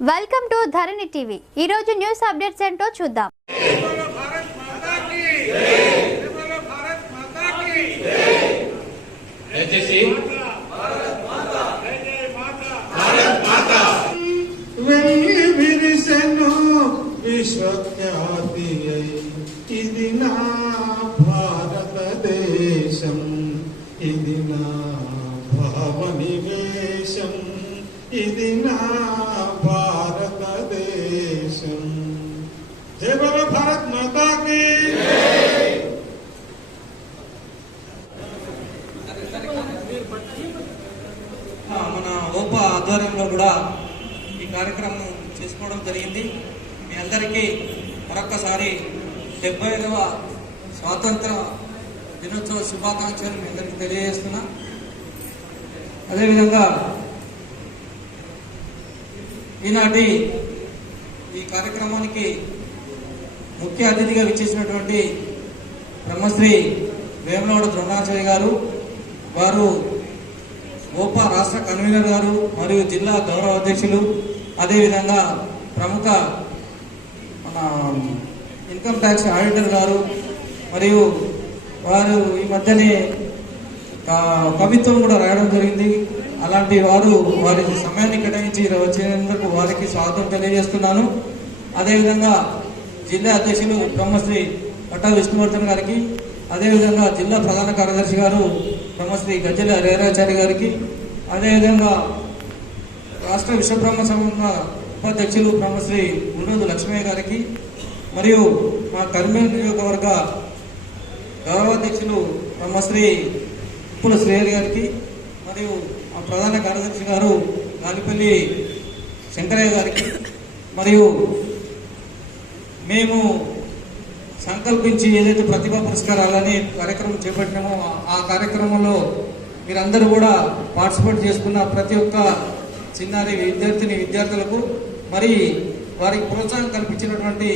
Welcome to Dharani TV. ఈ రోజు news updates ఏంటో చూద్దాం। విశ్వఖ్యాతి ఇది నా భారతదేశం, ఇది నా భావనివేశం, ఇది నా భారతదేశం। జై బోలో భారత్ మాతా కీ। మన ఓపా ఆధ్వర్యంలో కూడా ఈ కార్యక్రమం చేసుకోవడం జరిగింది। మీ అందరికీ మరొక్కసారి 75వ స్వాతంత్ర దినోత్సవ శుభాకాంక్షలు మీ అందరికీ తెలియజేస్తున్నా। అదేవిధంగా ఈనాటి ఈ కార్యక్రమానికి ముఖ్య అతిథిగా విచ్చేసినటువంటి బ్రహ్మశ్రీ వేములవాడ ద్రోణాచార్య గారు, వారు ఓపా రాష్ట్ర కన్వీనర్ గారు మరియు జిల్లా గౌరవ అధ్యక్షులు, అదేవిధంగా ప్రముఖ మన ఇన్కమ్ ట్యాక్స్ ఆడిటర్ గారు, మరియు వారు ఈ మధ్యనే కవిత్వం కూడా రాయడం జరిగింది। అలాంటి వారు వారి సమయాన్ని కేటాయించి వచ్చినందుకు వారికి స్వాగతం తెలియజేస్తున్నాను। అదేవిధంగా జిల్లా అధ్యక్షులు బ్రహ్మశ్రీ పట్టా విష్ణువర్ధన్ గారికి, అదేవిధంగా జిల్లా ప్రధాన కార్యదర్శి గారు బ్రహ్మశ్రీ గజ్జల హరిహరాచార్య గారికి, అదేవిధంగా రాష్ట్ర విశ్వబ్రహ్మ సంఘ ఉపాధ్యక్షులు బ్రహ్మశ్రీ గుండూరు లక్ష్మయ్య గారికి, మరియు మా కర్నూలు నియోజకవర్గ గౌరవాధ్యక్షులు బ్రహ్మశ్రీ ఉప్పుల శ్రీహరి గారికి, మరియు మా ప్రధాన కార్యదర్శి గారు గాలిపల్లి శంకరయ్య గారికి, మరియు మేము సంకల్పించి ఏదైతే ప్రతిభా పురస్కారాలని కార్యక్రమం చేపట్టినామో ఆ కార్యక్రమంలో మీరందరూ కూడా పార్టిసిపేట్ చేసుకున్న ప్రతి ఒక్క చిన్నారి విద్యార్థులకు మరి వారికి ప్రోత్సాహం కల్పించినటువంటి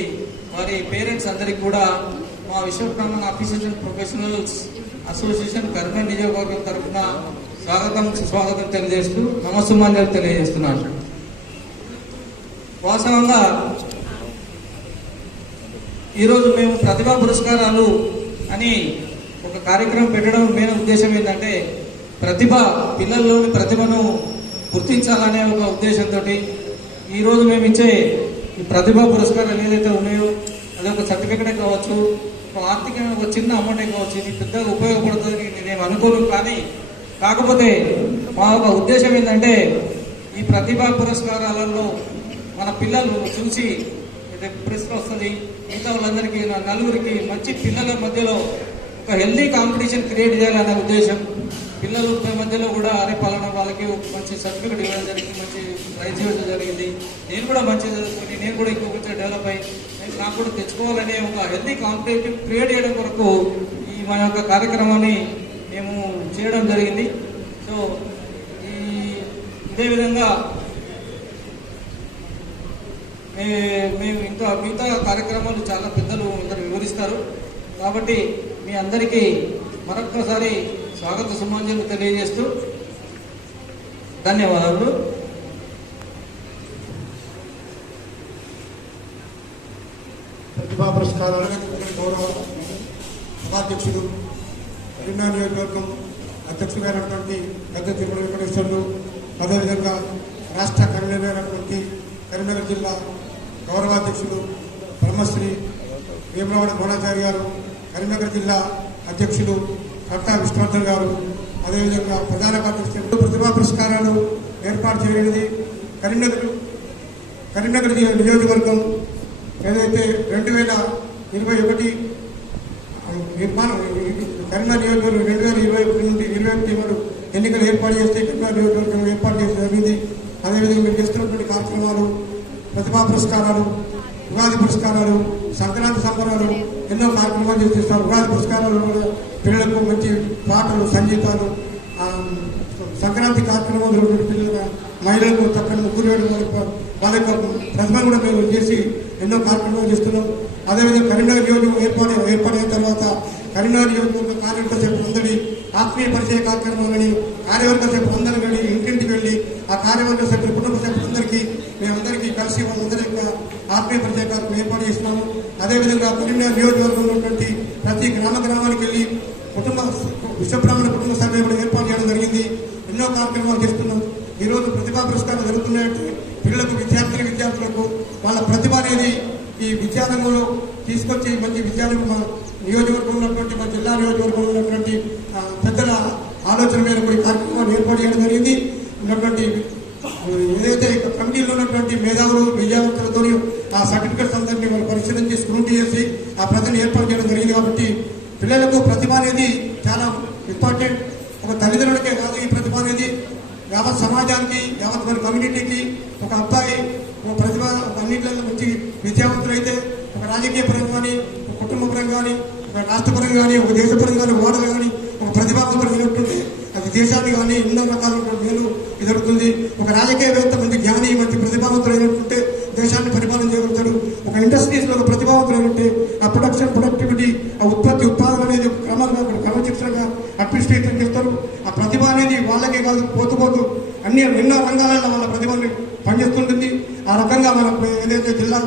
వారి పేరెంట్స్ అందరికీ కూడా మా Vishwabrahmana official professionals association Kurnool నియోజకవర్గం తరఫున సుస్వాగతం తెలియజేస్తూ నమస్సుమాంజలు తెలియజేస్తున్నాను। వాస్తవంగా ఈరోజు మేము ప్రతిభా పురస్కారాలు అని ఒక కార్యక్రమం పెట్టడం మెయిన్ ఉద్దేశం ఏంటంటే పిల్లల్లోని ప్రతిభను గుర్తించాలనే ఒక ఉద్దేశంతో ఈరోజు మేము ఇచ్చే ఈ ప్రతిభా పురస్కారాలు ఏదైతే ఉన్నాయో అది ఒక సర్టిఫికెటే కావచ్చు, ఒక ఆర్థికంగా ఒక చిన్న అమౌంటే కావచ్చు, ఇది పెద్దగా ఉపయోగపడుతుందని నేను అనుకోను। కాకపోతే మా ఒక ఉద్దేశం ఏంటంటే ఈ ప్రతిభా పురస్కారాలలో మన పిల్లలు చూసి ప్రశ్న వస్తుంది, మిగతా వాళ్ళందరికీ నలుగురికి మంచి పిల్లల మధ్యలో ఒక హెల్దీ కాంపిటీషన్ క్రియేట్ చేయాలనే ఉద్దేశం। పిల్లల మధ్యలో కూడా అరే పలానా వాళ్ళకి మంచి సర్టిఫికెట్ ఇవ్వడం జరిగింది, మంచి ప్రైజ్ ఇవ్వడం జరిగింది, నేను కూడా మంచి చదువుకొని నేను కూడా ఇంకో కొంచెం డెవలప్ అయ్యి నాకు కూడా తెచ్చుకోవాలనే ఒక హెల్దీ కాంపిటేటివ్ క్రియేట్ చేయడం కొరకు ఈ మన యొక్క కార్యక్రమాన్ని మేము చేయడం జరిగింది। సో ఇదే విధంగా మేము ఇంకా మిగతా కార్యక్రమాలు చాలా పెద్దలు అందరూ వివరిస్తారు కాబట్టి మీ అందరికీ మరొక్కసారి స్వాగత సుమాంజలు తెలియజేస్తూ ధన్యవాదాలు। ప్రతిభా పురస్కారాలు గౌరవ ఉపాధ్యక్షులు కరీంనగర్ నియోజకవర్గం అధ్యక్షులైనటువంటి పెద్ద తిరుమల వెంకటేశ్వర్లు, అదేవిధంగా రాష్ట్ర కన్వీనర్ అయినటువంటి కరీంనగర్ జిల్లా గౌరవాధ్యక్షులు బ్రహ్మశ్రీ వేములవాడ ద్రోణాచార్య గారు, కరీంనగర్ జిల్లా అధ్యక్షులు పట్టా విష్ణువర్ధన్ గారు, అదేవిధంగా ప్రధాన కార్యదర్శి ప్రతిభా పురస్కారాలు ఏర్పాటు చేయడానికి కరీంనగర్ నియోజకవర్గం ఏదైతే 2021 నిర్మాణం కరీంనగర్ నియోజకవర్గం 2021 నుండి 2021 వరకు ఎన్నికలు ఏర్పాటు చేస్తే కరీంనగర్ నియోజకవర్గం ఏర్పాటు చేయడం జరిగింది। అదేవిధంగా మీరు చేస్తున్నటువంటి కార్యక్రమాలు ప్రతిభా పురస్కారాలు, ఉగాది పురస్కారాలు, సంక్రాంతి సంబరాలు ఎన్నో కార్యక్రమాలు చేస్తారు। ఉగాది పురస్కారాలు కూడా పిల్లలకు మంచి పాటలు, సంగీతాలు, సంక్రాంతి కార్యక్రమాలు పిల్లల మహిళలకు చక్కని ముగ్గురు వేయడం వాళ్ళ యొక్క ప్రతిభను కూడా మేము చేసి ఎన్నో కార్యక్రమాలు చేస్తున్నాం। అదేవిధంగా కరీంనగర్ నియోజకవర్గం ఏర్పాటైన తర్వాత కరీంనగర్ నియోజకవర్గ కార్యవర్గ సభ్యులు అందరి ఆత్మీయ పరిచయ కార్యక్రమాలని కార్యవర్గ సభ్యులు అందరూ వెళ్ళి ఇంటింటికి వెళ్ళి ఆ కార్యవర్గ సభ్యులు కుటుంబ సభ్యులందరికీ మేమందరికీ ఆత్మీయ పరిచయ కార్యక్రమం ఏర్పాటు చేస్తున్నాము. అదేవిధంగా కరీంనగర్ నియోజకవర్గంలో ఉన్నటువంటి ప్రతి గ్రామానికి వెళ్ళి విశ్వబ్రాహ్మణ కుటుంబ సర్వే కూడా ఏర్పాటు చేయడం జరిగింది. ఎన్నో కార్యక్రమాలు చేస్తున్నాం. ఈరోజు ప్రతిభా పురస్కారాలు జరుగుతున్నాయంటే పిల్లలకు విద్యార్థులకు వాళ్ళ ప్రతిభ అనేది ఈ విద్యారంగంలో తీసుకొచ్చి మంచి విద్యారంగం మా నియోజకవర్గంలో ఉన్నటువంటి మా జిల్లా నియోజకవర్గంలో ఉన్నటువంటి పెద్దల ఆలోచన మేరకు ఈ కార్యక్రమాన్ని ఏర్పాటు చేయడం జరిగింది. ఉన్నటువంటి ఏదైతే కమిటీలో ఉన్నటువంటి మేధావులు విద్యావంతులతో ఆ సర్టిఫికెట్స్ అందరినీ వాళ్ళు పరిశీలించి స్క్రూటీ చేసి ఆ ప్రజలు ఏర్పాటు చేయడం జరిగింది. కాబట్టి పిల్లలకు ప్రతిభ అనేది చాలా ఇంపార్టెంట్. ఒక తల్లిదండ్రులకే కాదు, ఈ ప్రతిభ అనేది యావత్ సమాజానికి, యావత్ మన కమ్యూనిటీకి. ఒక అబ్బాయి ఒక ప్రతిభ అన్నింటిలో మంచి విద్యావంతులైతే ఒక రాజకీయ పరంగా కానీ, ఒక కుటుంబ పరంగా కానీ, ఒక రాష్ట్రపరంగా కానీ, ఒక దేశపరంగా కానీ, ఓడలు కానీ ఒక ప్రతిభావంతులు అయినట్టుంటే అది దేశాన్ని కానీ ఎన్నో రకాల మేలు ఎదురుతుంది. ఒక రాజకీయవేత్త మంచి జ్ఞాని, మంచి ప్రతిభావంతులు అయినట్టుంటే దేశాన్ని పరిపాలన చేయగలుగుతాడు. ఒక ఇండస్ట్రీస్ లో ఒక ప్రతిభావంతులు అయినట్టే ఆ ప్రొడక్టివిటీ, ఆ ఉత్పాదన అనేది క్రమశిక్షణగా అడ్మినిస్ట్రేషన్ చేస్తారు. ఆ ప్రతిభ అనేది వాళ్ళకే కాదు, పోతూ ఎన్నో రంగాలలో వాళ్ళ ప్రతిభని పనిచేస్తుంటుంది. ఆ రకంగా మనకు ఏదైతే జిల్లా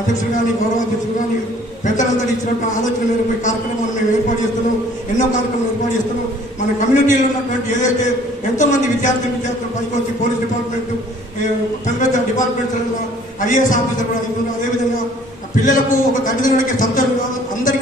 అధ్యక్షులు కానీ, గౌరవ అధ్యక్షులు కానీ పెద్దలందరూ ఇచ్చినట్టు ఆలోచన మేరకు కార్యక్రమాలు మేము ఏర్పాటు చేస్తున్నాం. ఎన్నో కార్యక్రమాలు ఏర్పాటు చేస్తున్నాం. మన కమ్యూనిటీలో ఉన్నటువంటి ఏదైతే ఎంతో మంది విద్యార్థులు పైకి వచ్చి పోలీస్ డిపార్ట్మెంట్, పెద్ద డిపార్ట్మెంట్స్, ఐఏఎస్ ఆఫీసర్ కూడా ఇస్తున్నారు. అదేవిధంగా పిల్లలకు ఒక తల్లిదండ్రులకి సంతోషం కాదు,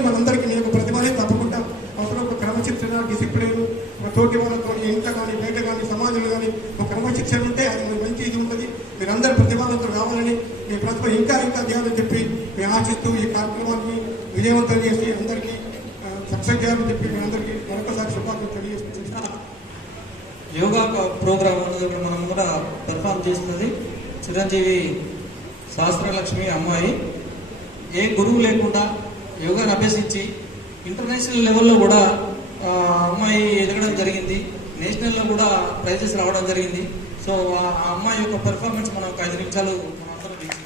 మనందరికీ నేను ప్రతిభనే తప్పకుండా అవసరం. ఒక క్రమశిక్షణ, డిసిప్లిన్, ఒక తోటి వాళ్ళతో ఇంట్లో కానీ బయట కానీ సమాజంలో కానీ ఒక క్రమశిక్షణ ఉంటే అది మంచి ఇది ఉంటుంది. మీరందరూ ప్రతిభావంతులు కావాలని, మీ ప్రతిభ ఇంకా చేయాలని చెప్పి మేము ఆశిస్తూ ఈ కార్యక్రమాన్ని విజయవంతం చేసి అందరికీ సక్సెస్ చేయాలని చెప్పి మీ అందరికీ మరొకసారి శుభాకాంక్షలు తెలియజేస్తున్నా. యోగా ప్రోగ్రామ్ అనేది మనం కూడా పెర్ఫామ్ చేస్తున్నది చిరంజీవి శాస్త్రలక్ష్మి అమ్మాయి. ఏ గురువు లేకుండా యోగాను అభ్యసించి ఇంటర్నేషనల్ లెవెల్లో కూడా అమ్మాయి ఎదగడం జరిగింది. నేషనల్లో కూడా ప్రైజెస్ రావడం జరిగింది. సో ఆ అమ్మాయి యొక్క పెర్ఫార్మెన్స్ మనం ఒక 5 నిమిషాలు మనం అందరం చూస్తాం.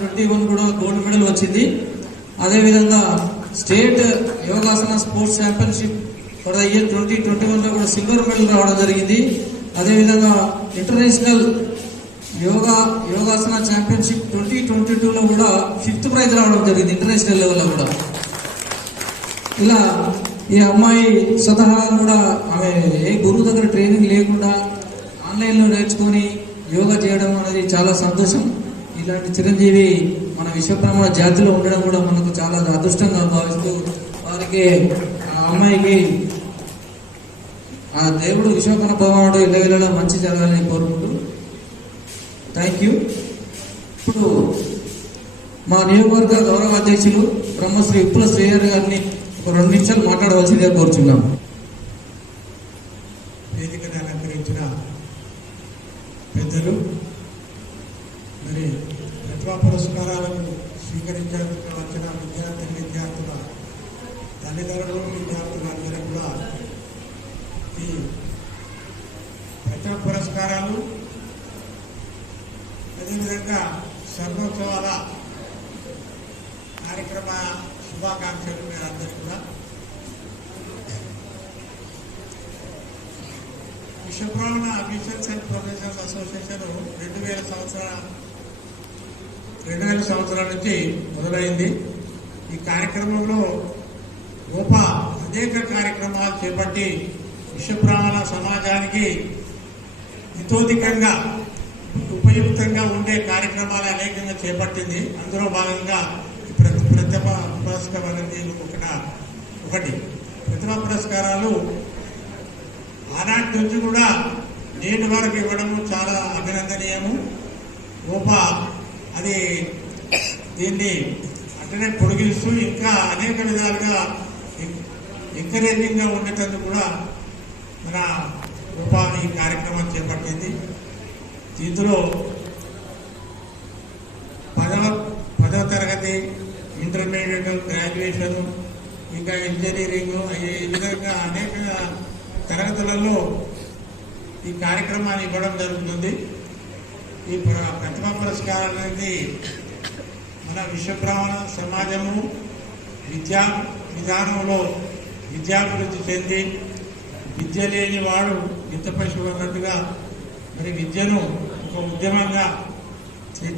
2021 కూడా గోల్డ్ మెడల్ వచ్చింది. అదేవిధంగా state yogasana sports championship for the year 2021 లో కూడా సిల్వర్ మెడల్ రావడం జరిగింది. అదేవిధంగా ఇంటర్నేషనల్ యోగాసన ఛాంపియన్షిప్ 2022 లో కూడా 5th ప్రైజ్ రావడం జరిగింది ఇంటర్నేషనల్ లెవెల్లో కూడా. ఇలా ఈ అమ్మాయి స్వతహా కూడా ఆమె ఏ గురువు దగ్గర ట్రైనింగ్ లేకుండా ఆన్లైన్లో నేర్చుకొని యోగా చేయడం అనేది చాలా సంతోషం. ఇలాంటి చిరంజీవి మన విశ్వబ్రహ్మణ జాతిలో ఉండడం కూడా మనకు చాలా అదృష్టంగా భావిస్తూ వారికి ఆ అమ్మాయికి ఆ దేవుడు విశ్వకర్మ భగవానుడు ఇళ్ళ మంచి జరగాలని కోరుకుంటూ థ్యాంక్ యూ. ఇప్పుడు మా నియోజకవర్గ గౌరవ అధ్యక్షులు బ్రహ్మశ్రీ ఉప్పుల శ్రీహర్ గారిని ఒక 2 నిమిషాలు మాట్లాడవలసిందిగా కోరుచున్నాం. వేదికను అలంకరించిన పెద్దలు, మరి ప్రతిభా పురస్కారాలను స్వీకరించేందుకు వచ్చిన విద్యార్థుల తల్లిదండ్రులు, విద్యార్థులందరూ కూడా ఈ ప్రతిభా పురస్కారాలు అదేవిధంగా స్వర్ణోత్సవాల కార్యక్రమ శుభాకాంక్షలు మీరందరూ కూడా. Vishwabrahmana officials and professionals association 2000 సంవత్సరాల నుంచి మొదలైంది. ఈ కార్యక్రమంలో అనేక కార్యక్రమాలు చేపట్టి విశ్వబ్రాహ్మణ సమాజానికి హితోధికంగా ఉపయుక్తంగా ఉండే కార్యక్రమాలు అనేకంగా చేపట్టింది. అందులో భాగంగా ప్రతిభా పురస్కారం అనేది ఒకటి. ప్రతిభా పురస్కారాలు ఆనాటి నుంచి కూడా నేటి వరకు ఇవ్వడము చాలా అభినందనీయము. అది దీన్ని అట్లనే పొడిగిస్తూ ఇంకా అనేక విధాలుగా ఎంకరేజింగ్ గా ఉండేటందుకు కూడా మన ఈ కార్యక్రమం చేపట్టింది. దీంట్లో 10వ తరగతి, ఇంటర్మీడియట్, గ్రాడ్యుయేషన్, ఇంకా ఇంజనీరింగ్, ఈ విధంగా అనేక తరగతులలో ఈ కార్యక్రమాన్ని ఇవ్వడం జరుగుతుంది. ఈ ప్రతిభా పురస్కారం అనేది మన విశ్వబ్రాహ్మణ సమాజము విద్యా విధానంలో విద్యాభివృద్ధి చెంది విద్య లేని వాడు విత్త పశువు అన్నట్టుగా మరి విద్యను ఒక ఉద్యమంగా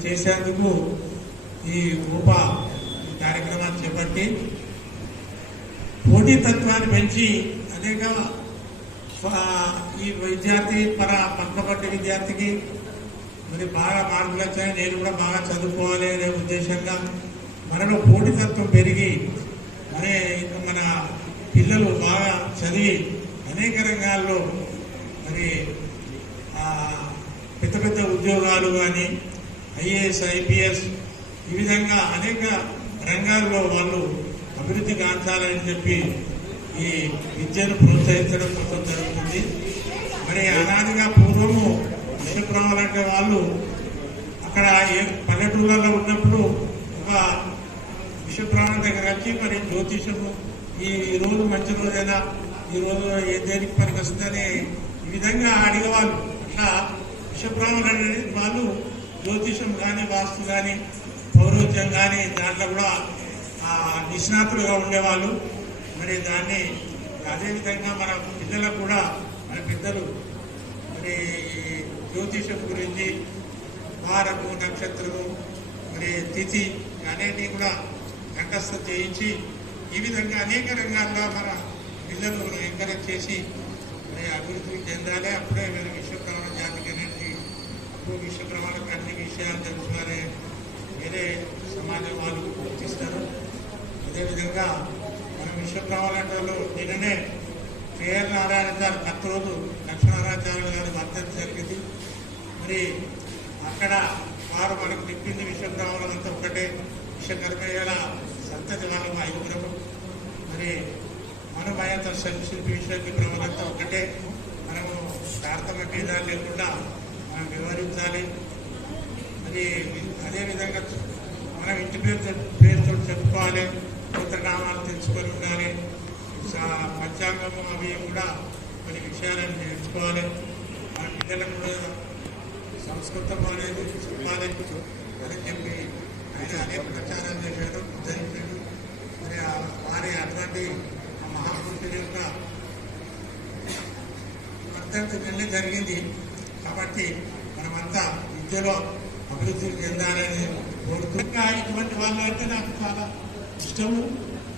చేసేందుకు ఈ కార్యక్రమాన్ని చేపట్టి పోటీతత్వాన్ని పెంచి అనేక ఈ విద్యార్థి పక్కపట్టి విద్యార్థికి మరి బాగా మార్కులు వచ్చాయి, నేను కూడా బాగా చదువుకోవాలి అనే ఉద్దేశంగా మనలో పోటీతత్వం పెరిగి మన పిల్లలు బాగా చదివి అనేక రంగాల్లో మరి పెద్ద పెద్ద ఉద్యోగాలు కానీ ఐఏఎస్, ఐపీఎస్ ఈ విధంగా అనేక రంగాల్లో వాళ్ళు అభివృద్ధి కాంచాలని చెప్పి ఈ విద్యను ప్రోత్సహించడం కోసం జరుగుతుంది. మరి అనాదిగా పూర్వము విశ్వబ్రహ్మలంటే వాళ్ళు అక్కడ పల్లెటూళ్ళలో ఉన్నప్పుడు ఒక విశ్వబ్రహ్మణ దగ్గర వచ్చి మరి జ్యోతిషము ఈ రోజు మంచి రోజైనా ఈ రోజు ఏ దేనికి పనికి వస్తుందని ఈ విధంగా అడిగేవాళ్ళు. అట్లా విశ్వబ్రహ్మణ అనేది వాళ్ళు జ్యోతిషం కానీ, వాస్తు కానీ, పౌరోద్యం కానీ దాంట్లో కూడా నిష్ణాతులుగా ఉండేవాళ్ళు. మరి దాన్ని అదేవిధంగా మన పిల్లలకు కూడా మన పెద్దలు మరి జ్యోతిషం గురించి వారము, నక్షత్రము, మరి తిథి అనేటివి కూడా కంఠస్థ చేయించి ఈ విధంగా అనేక రంగాల్లో మన పిల్లలు ఎంకరేజ్ చేసి మరి అభివృద్ధి చెందాలి. అప్పుడే మీరు విశ్వబ్రహ్మణ జాతికి అనేది విశ్వబ్రహ్మణకు అన్ని విషయాలు తెలుసుకోవాలి వేరే సమాజం వాళ్ళు గుర్తిస్తారు. అదేవిధంగా మనం విశ్వబ్రహ్మణలో నిన్ననే కేఎల్ నారాయణ గారు కత్రోజు లక్ష్మణాచార్య గారి వర్ధంతి జరిగింది. మరి అక్కడ వారు మనకు చెప్పింది విశ్వబ్రహ్మణంతా ఒకటే, విశ్వకర్మయ్యల సంతతి వాళ్ళము 5 మరి మనం భయంతో శిల్పి విశ్వబ్రహ్మణంతా ఒకటే. మనము తారతమ్య భేదాలు లేకుండా మనం వ్యవహరించాలి. మరి అదేవిధంగా మనం ఇంటి పేరుతో చెప్పుకోవాలి, గోత్రనామాలు తెలుసుకొని ఉండాలి. పంచాంగము అవి కూడా కొన్ని విషయాలను నేర్చుకోవాలి. మన పిల్లలకు కూడా సంస్కృతం అనేది చెప్పాలి అని చెప్పి నిన్న జరిగింది. కాబట్టి మనమంతా విద్యలో అభివృద్ధి చెందాలని కోరుతూ ఇటువంటి వాళ్ళు అయితే నాకు చాలా ఇష్టము.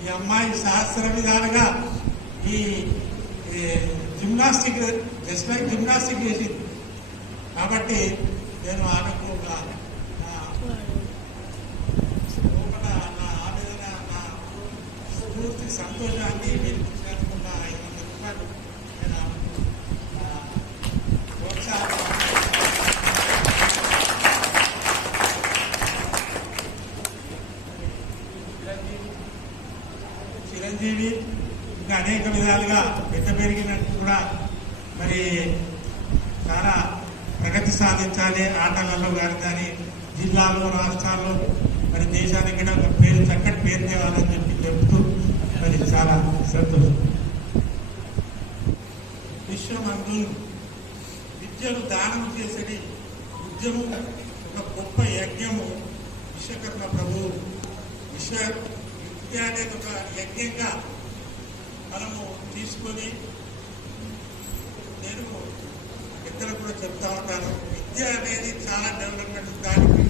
ఈ అమ్మాయి శాస్త్ర విధాలుగా ఈ జిమ్నాస్టిక్ జస్ట్ లైక్ జిమ్నాస్టిక్ చేసింది. కాబట్టి నేను ఆమెకు లోపల నా ఆవేదన, నా స్ఫూర్తి, సంతోషాన్ని వెలిపించినందుకు నా 500 రూపాయలు నేను ప్రోత్సాహం. చిరంజీవి ఇంకా అనేక విధాలుగా పెద్ద పెరిగినట్టు కూడా మరి చాలా ప్రగతి సాధించాలి ఆటలలో కానీ జిల్లాలో, రాష్ట్రాల్లో, మరి దేశానికి కూడా ఒక పేరు, చక్కటి పేరు తేవాలని చెప్పి చెబుతూ మరి చాలా సంతోషం. విశ్వమందు విద్యను దానం చేసేది ఉద్యమం, ఒక గొప్ప యజ్ఞము. విశ్వకర్మ ప్రభువు విద్య అనేది ఒక యజ్ఞంగా మనము తీసుకొని, నేను పెద్దలు కూడా చెప్తా ఉంటాను, విద్య అనేది చాలా డెవలప్మెంట్, దానికి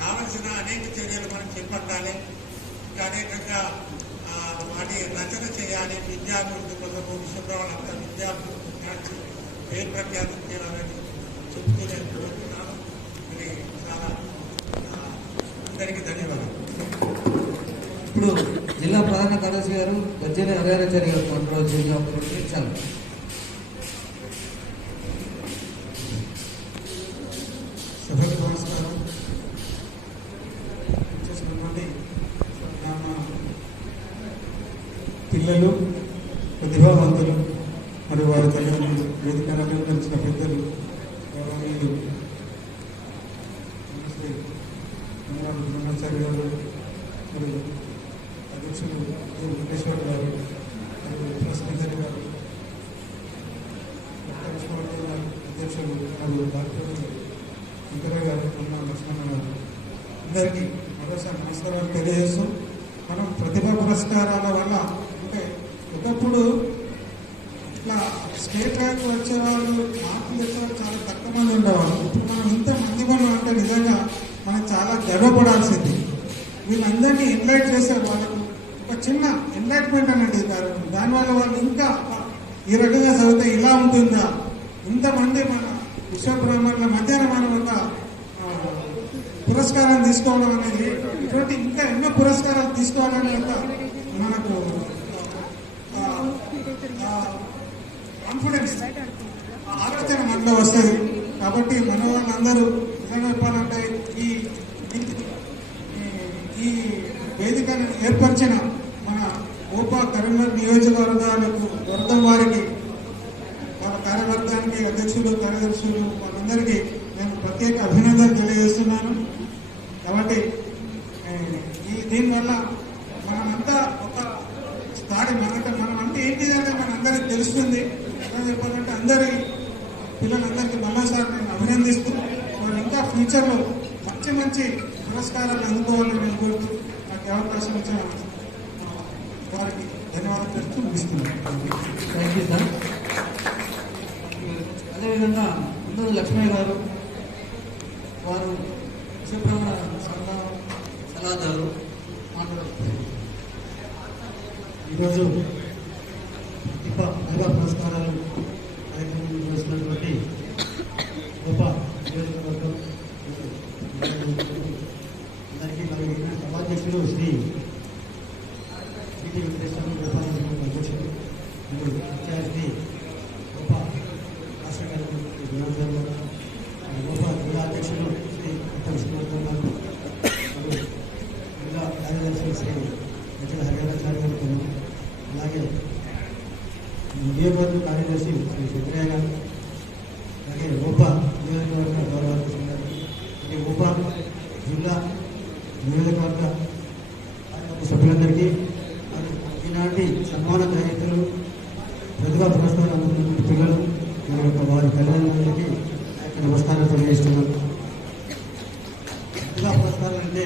కావలసిన అనేక చర్యలు మనం చేపట్టాలి. ఇంకా అనేకంగా వాటి రచన చేయాలి. విద్యాభివృద్ధి కోసము విశ్వప్రవాళ్ళంతా విద్యాభివృద్ధి పేరు ప్రఖ్యాతం చేయాలని చెప్తూ నేను కోరుతున్నాను. మరి చాలా అందరికీ ధన్యవాదాలు. ఇప్పుడు జిల్లా ప్రధాన కార్యదర్శి గారు గజ్జెల హరిహరాచారి గారు కొండరాజు జిల్లా నిమిషాలు. సభకు నమస్కారం. చేసినటువంటి పిల్లలు, ప్రతిభావంతులు మరియు వారి తల్లిదండ్రులు, వేదిక అలంకరించిన పెద్దలు, గౌరవనీయులు శ్రీ బ్రహ్మాచారి గారు, మరియు అధ్యక్షులు వెంకటేశ్వర గారు, మరియు ప్రశ్నందరి గారు, అధ్యక్షులు మరియు డాక్టర్ శంకరయ్య గారు, లక్ష్మణ గారు, అందరికీ మరోసారి నమస్కారాలు తెలియజేస్తూ, మనం ప్రతిభా పురస్కారాల వల్ల అంటే ఒకప్పుడు ఇట్లా స్టేట్ ర్యాంక్ వచ్చేవాళ్ళు, మార్కులు వచ్చేవాళ్ళు చాలా తక్కువ మంది ఉండేవాళ్ళు. ఇప్పుడు మనం ఇంతమంది మనం అంటే నిజంగా మనం చాలా గర్వపడాల్సింది. వీళ్ళందరినీ ఎన్లైట్ చేశారు. వాళ్ళకు ఒక చిన్న ఎన్లైట్మెంట్ అనేది దానివల్ల వాళ్ళు ఇంకా ఈ రకంగా చదివితే ఇలా ఉంటుందా, ఇంతమంది మన విశ్వబ్రహ్మణుల మధ్యాహ్న మనం ఒక పురస్కారం తీసుకోవడం అనేది, ఇటువంటి ఇంకా ఎన్నో పురస్కారాలు తీసుకోవాలనే ఒక మనకు కాన్ఫిడెన్స్, ఆలోచన మనలో వస్తుంది. కాబట్టి మన వాళ్ళందరూ నిజంగా చెప్పాలంటే ఈ వేదికను ఏర్పరిచిన మన ఓపా కరీంనగర్ నియోజకవర్గాలకు వర్గం వారికి, వాళ్ళ కార్యవర్గానికి, అధ్యక్షులు, కార్యదర్శులు, వాళ్ళందరికీ నేను ప్రత్యేక అభినందనలు తెలియజేస్తున్నాను. కాబట్టి దీనివల్ల మనమంతా ఒక స్థాయి, మనమంటే ఏంటిదంటే మనందరికీ తెలుస్తుంది. ఎలా చెప్పాలంటే అందరి పిల్లలందరికీ మరోసారి నేను అభినందిస్తూ, వాళ్ళు ఇంకా ఫ్యూచర్లో మంచి మంచి పురస్కారాలు అందుకోవాలని నేను కోరుతూ నాకు అవకాశం ఇచ్చిన వారికి ధన్యవాదాలు తెలుస్తూ ముగిస్తున్నాను. Thank you sir. అదేవిధంగా ముందు లక్ష్మయ్య గారు, వారు విశ్వబ్రహ్మణ సంఘ సలహాదారు మాట్లాడుతున్నారు. ఈరోజు ప్రతిభా పురస్కారాలు కార్యక్రమం చేసినటువంటి గొప్ప నియోజకవర్గం అందరికీ, మరియు సభాధ్యక్షులు శ్రీ సిటీ వెంకటేశ్వర గోపాల అధ్యక్షులు, మరియు ఇన్ఛార్జి గొప్ప రాష్ట్ర కార్యదర్శి వినోద్ గారు, గొప్ప జిల్లా అధ్యక్షులు శ్రీ విష్ణువర్ధన్ గారు, మరియు జిల్లా కార్యదర్శి శ్రీ గజ్జెల హరిహరాచారి గారు, అలాగే నియోజకవర్గ కార్యదర్శి శ్రీ శంకరయ్య గారు, అలాగే ఉప నియోజకవర్గ గౌరవాధ్యక్షులు గారు, అలాగే ఉప జిల్లా నియోజకవర్గ సభ్యులందరికీ, ఈనాటి సన్మాన గ్రహీతలు, ప్రతిభా పురస్కారం అందుకున్న పిల్లలు, వారి తల్లిదండ్రులకి నమస్కారం తెలియజేస్తున్నాను. ప్రతిభా పురస్కారం అంటే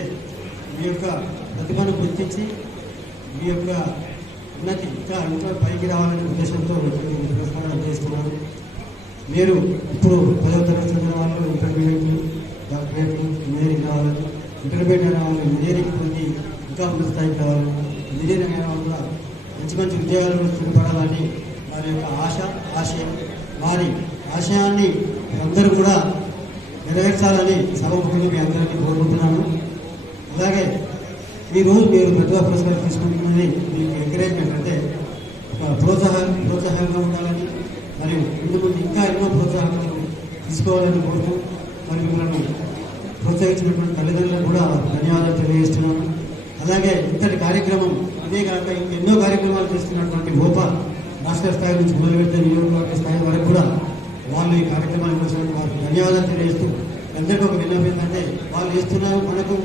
మీ యొక్క ప్రతిభను గుర్తించి మీ యొక్క ఉన్నతి ఇంకా పైకి రావాలనే ఉద్దేశంతో పురస్కారాలు చేస్తున్నాను. మీరు ఇప్పుడు 10వ తరగతి చదివిన వాళ్ళు ఇంటర్మీడియట్, డాక్టరేట్, ఇంజనీరింగ్ కావాలని, ఇంటర్మీడియట్ అయిన వాళ్ళు ఇంజనీరింగ్ పొంది ఇంకా ఉన్నత స్థాయికి కావాలని, ఇంజనీరింగ్ అయిన వాళ్ళు కూడా మంచి మంచి ఉద్యోగాలను స్థిరపడాలని వారి యొక్క ఆశయం, వారి ఆశయాన్ని అందరూ కూడా నెరవేర్చాలని సభముఖంగా మీ అందరినీ కోరుకుంటున్నాను. అలాగే ఈరోజు మీరు ప్రతిభా పురస్కారం తీసుకుంటున్నది మీకు ఎంకరేజ్మెంట్, అంటే ఒక ప్రోత్సాహంగా ఉండాలని, మరియు ముందు ఇంకా ఎన్నో ప్రోత్సాహకాలు తీసుకోవాలని కోరుతూ మరి మిమ్మల్ని ప్రోత్సహించినటువంటి తల్లిదండ్రులకు కూడా ధన్యవాదాలు తెలియజేస్తున్నాను. అలాగే ఇంతటి కార్యక్రమం ఇదే కాక ఇంకెన్నో కార్యక్రమాలు చేస్తున్నటువంటి భోపాల్ రాష్ట్ర స్థాయి నుంచి మొదలుపెడితే నియోజకవర్గ స్థాయి వరకు కూడా వాళ్ళు ఈ కార్యక్రమాలు చేసినట్టు వారికి ధన్యవాదాలు తెలియజేస్తూ, అందరికీ ఒక విన్నపం ఏంటంటే వాళ్ళు ఇస్తున్నారు మనకు,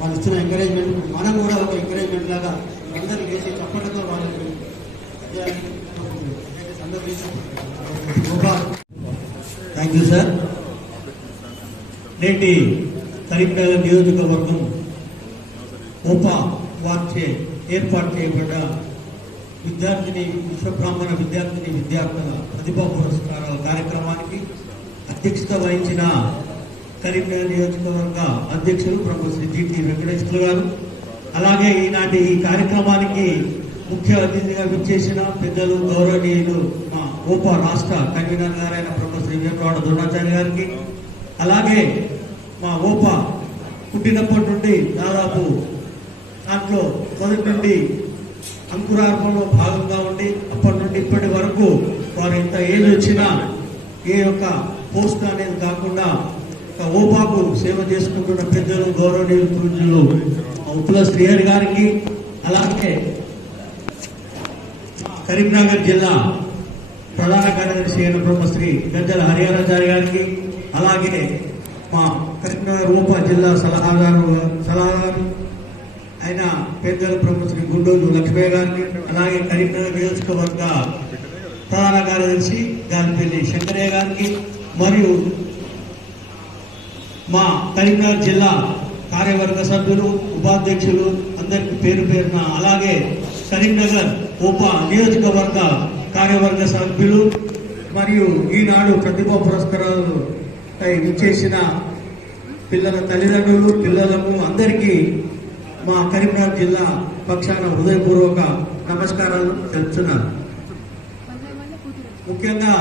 వాళ్ళు ఇస్తున్న ఎంకరేజ్మెంట్ మనం కూడా ఒక ఎంకరేజ్మెంట్ లాగా అందరూ వేసి చప్పట్లతో వాళ్ళకి థ్యాంక్ యూ సార్. నేటి కరీంనగర్ నియోజకవర్గం ఓపా వార్చే ఏర్పాటు చేయబడ్డ విశ్వబ్రాహ్మణ విద్యార్థుల ప్రతిభా పురస్కారాల కార్యక్రమానికి అధ్యక్షత వహించిన కరీంనగర్ నియోజకవర్గ అధ్యక్షులు ప్రొఫెసర్ జిటి వెంకటేశ్వర గారు, అలాగే ఈనాటి ఈ కార్యక్రమానికి ముఖ్య అతిథిగా విచ్చేసిన పెద్దలు గౌరవనీయులు మా ఓపా రాష్ట్ర కన్వీనర్ గారైన ప్రొఫెసర్ వేమవాడ ద్రోణాచార్య గారికి, అలాగే మా ఓపా పుట్టినప్పటి నుండి దాదాపు దాంట్లో మొదటి నుండి అంకురార్పణలో భాగంగా ఉండి అప్పటి నుండి ఇప్పటి వరకు వారు ఇంత ఏజ్ వచ్చినా ఏ యొక్క పోస్ట్ అనేది కాకుండా ఓపాకు సేవ చేసుకుంటున్న పెద్దలు గౌరవనీయులు పూజ్యులు ఉప్పుల శ్రీహరి గారికి, అలాగే కరీంనగర్ జిల్లా ప్రధాన కార్యదర్శి అయిన బ్రహ్మశ్రీ గజ్జల హరిహరాచార్య గారికి, అలాగే మా కరీంనగర్ ఓపా జిల్లా సలహాదారు అయిన పెద్దల బ్రహ్మశ్రీ గుండూరు లక్ష్మయ్య గారికి, అలాగే కరీంనగర్ నియోజకవర్గ ప్రధాన కార్యదర్శి గాలిపల్లి శంకరయ్య గారికి, మరియు మా కరీంనగర్ జిల్లా కార్యవర్గ సభ్యులు, ఉపాధ్యక్షులు అందరికి పేరు పేరున, అలాగే కరీంనగర్ ఓపా నియోజకవర్గ కార్యవర్గ సభ్యులు మరియు ఈనాడు ప్రతిభా పురస్కారాలు ఇచ్చేసిన పిల్లల తల్లిదండ్రులు, పిల్లలకు అందరికీ మా కరీంనగర్ జిల్లా పక్షాన హృదయపూర్వక నమస్కారాలు తెలుపుతున్నాను. ముఖ్యంగా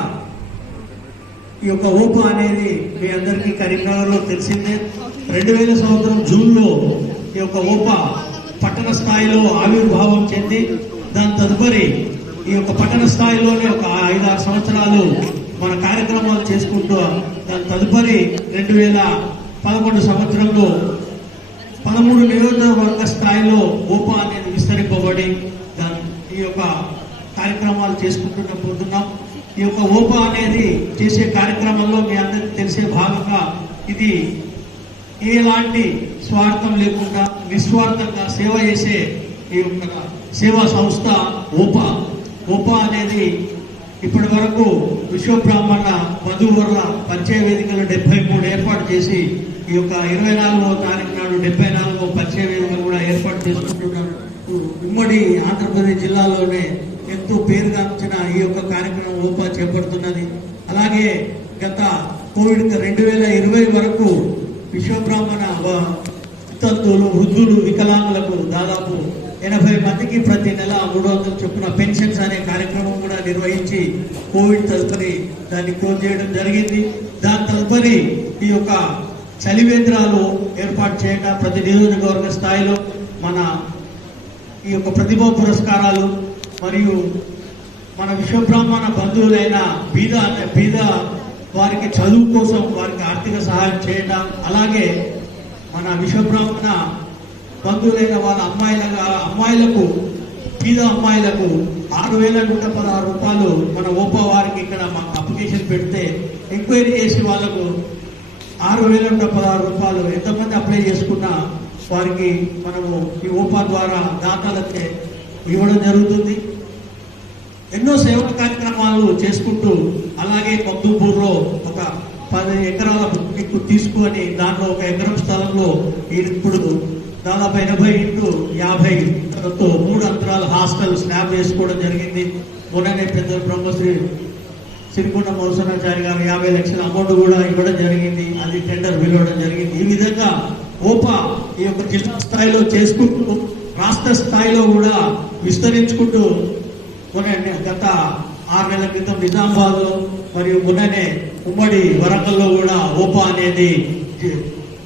ఈ యొక్క ఓపా అనేది మీ అందరికీ కరీంనగర్లో తెలిసిందే. 2000 సంవత్సరం జూన్లో ఈ యొక్క ఓపా పట్టణ స్థాయిలో ఆవిర్భావం చెంది దాని తదుపరి ఈ యొక్క పట్టణ స్థాయిలోనే ఒక 5-6 సంవత్సరాలు మన కార్యక్రమాలు చేసుకుంటూ దాని తదుపరి 2011 సంవత్సరంలో 13 నియోజకవర్గ స్థాయిలో ఓపా అనేది విస్తరింపబడి ఈ యొక్క కార్యక్రమాలు చేసుకుంటూ పోతున్నాం. ఈ యొక్క ఓపా అనేది చేసే కార్యక్రమంలో మీ అందరికీ తెలిసే భాగంగా ఇది ఎలాంటి స్వార్థం లేకుండా నిస్వార్థంగా సేవ చేసే ఈ యొక్క సేవా సంస్థ ఓపా అనేది ఇప్పటి వరకు విశ్వబ్రాహ్మణ వధూవరుల పరిచయ వేదికలు 73 ఏర్పాటు చేసి ఈ యొక్క 24వ తారీఖు నాడు 74వ పరిచయ వేదికలు కూడా ఏర్పాటు చేసుకుంటున్నారు. ఉమ్మడి ఆంధ్రప్రదేశ్ జిల్లాలోనే ఎంతో పేరుగాంచిన ఈ యొక్క కార్యక్రమం ఓపా చేపడుతున్నది. అలాగే గత కోవిడ్ 2020 వరకు విశ్వబ్రాహ్మణ వితంతువులు, వృద్ధులు, వికలాంగులకు దాదాపు 80 మందికి ప్రతి నెల 300 చొప్పున పెన్షన్స్ అనే కార్యక్రమం కూడా నిర్వహించి కోవిడ్ తదుపరి దాన్ని క్లోజ్ చేయడం జరిగింది. దాని తదుపరి ఈ యొక్క చలివేంద్రాలు ఏర్పాటు చేయడం, ప్రతి నియోజకవర్గ స్థాయిలో మన ఈ యొక్క ప్రతిభా పురస్కారాలు మరియు మన విశ్వబ్రాహ్మణ బంధువులైన బీద వారికి చదువు కోసం వారికి ఆర్థిక సహాయం చేయడం, అలాగే మన విశ్వబ్రాహ్మణ బంధువులైన వాళ్ళ అమ్మాయిలకు బీద అమ్మాయిలకు 6,116 రూపాయలు మన ఓపా వారికి ఇక్కడ మాకు అప్లికేషన్ పెడితే ఎంక్వైరీ చేసి వాళ్ళకు 6,116 రూపాయలు ఎంతమంది అప్లై చేసుకున్నా వారికి మనము ఈ ఓపా ద్వారా దాతలకే ఇవ్వడం జరుగుతుంది. ఎన్నో సేవా కార్యక్రమాలు చేసుకుంటూ, అలాగే మగ్దుపూర్లో ఒక 10 ఎకరాల భూమి తీసుకొని దాంట్లో 1 ఎకరం స్థలంలో ఇప్పుడు దాదాపు 80x50తో 3 అంతరాల హాస్టల్ స్లాబ్ వేసుకోవడం జరిగింది. మొన్ననే పెద్ద బ్రహ్మశ్రీ సిరికొండ మౌసనాచారి గారు 50 లక్షల అమౌంట్ కూడా ఇవ్వడం జరిగింది. అది టెండర్ పిలవడం జరిగింది. ఈ విధంగా ఓపా ఈ యొక్క జిల్లా స్థాయిలో చేసుకుంటూ రాష్ట్ర స్థాయిలో కూడా విస్తరించుకుంటూ గత 6 నెలల క్రితం నిజామాబాద్ లో మరియు మొన్ననే ఉమ్మడి వరంగల్లో కూడా ఓపా అనేది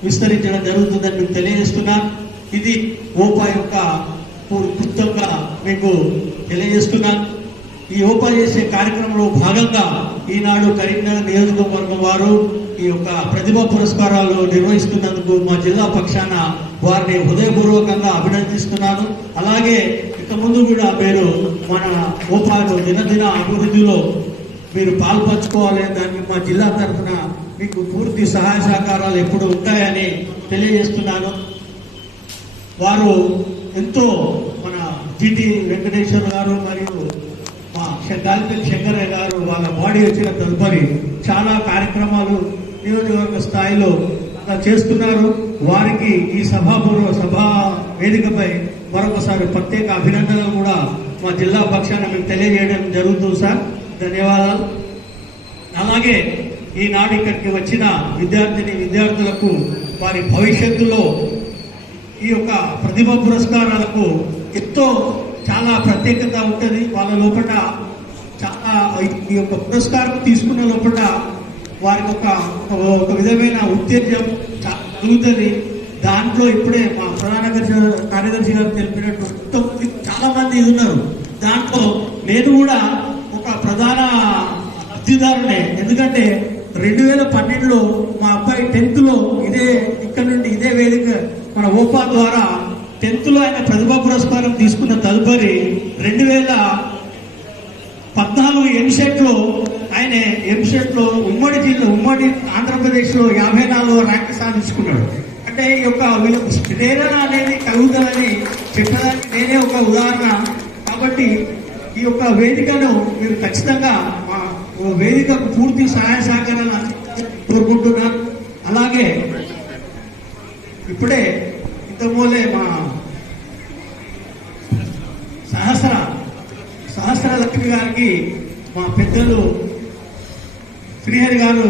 విస్తరించడం జరుగుతుందని మీకు తెలియజేస్తున్నాను. ఇది ఓపా యొక్క క్లుప్తంగా మీకు తెలియజేస్తున్నాను. ఈ ఓపా చేసే కార్యక్రమంలో భాగంగా ఈనాడు కరీంనగర్ నియోజకవర్గం వారు ఈ యొక్క ప్రతిభా పురస్కారాలు నిర్వహిస్తున్నందుకు మా జిల్లా పక్షాన వారిని హృదయపూర్వకంగా అభినందిస్తున్నాను. అలాగే ఇక ముందు కూడా మీరు మన ఓపాను దినదిన అభివృద్ధిలో మీరు పాల్పంచుకోవాలని దానికి మా జిల్లా తరఫున మీకు పూర్తి సహాయ సహకారాలు ఎప్పుడు ఉంటాయని తెలియజేస్తున్నాను. వారు ఎంతో మన జిటి వెంకటేశ్వర గారు మరియు మా గాలిపల్లి శంకరయ్య గారు వాళ్ళ బాడీ వచ్చిన తదుపరి చాలా కార్యక్రమాలు నియోజకవర్గ స్థాయిలో చేస్తున్నారు. వారికి ఈ సభా వేదికపై మరొకసారి ప్రత్యేక అభినందనలు కూడా మా జిల్లా పక్షాన మేము తెలియజేయడం జరుగుతుంది సార్. ధన్యవాదాలు. అలాగే ఈనాడు ఇక్కడికి వచ్చిన విద్యార్థులకు వారి భవిష్యత్తులో ఈ యొక్క ప్రతిభా పురస్కారాలకు ఎంతో చాలా ప్రత్యేకత ఉంటుంది. వాళ్ళ లోపల చాలా ఈ యొక్క పురస్కారం తీసుకున్న లోపల వారికి ఒక విధమైన ఉత్తేజం కలుగుతుంది. దాంట్లో ఇప్పుడే మా ప్రధాన కార్యదర్శి గారు తెలిపినట్టు చాలా మంది ఉన్నారు. దాంట్లో నేను కూడా ఒక ప్రధాన అర్జీదారునే. ఎందుకంటే 2012లో మా అబ్బాయి 10th లో ఇక్కడ నుండి ఇదే వేదిక మన ఓపా ద్వారా 10th లో ఆయన ప్రతిభా పురస్కారం తీసుకున్న తదుపరి 2014 ఎంసెట్లో ఆయన ఎంసెట్లో ఉమ్మడి ఆంధ్రప్రదేశ్లో 54వ ర్యాంక్ సాధించుకున్నాడు. అంటే ఈ యొక్క ప్రేరణ అనేది కలుగుతుందని చెప్పడానికి నేనే ఒక ఉదాహరణ. కాబట్టి ఈ యొక్క వేదికను మీరు ఖచ్చితంగా మా వేదికకు పూర్తి సహాయ సహకారాలు కోరుకుంటున్నాను. అలాగే ఇప్పుడే ఇంతకుముందే మా సహస్ర లక్ష్మి గారికి మా పెద్దలు శ్రీహరి గారు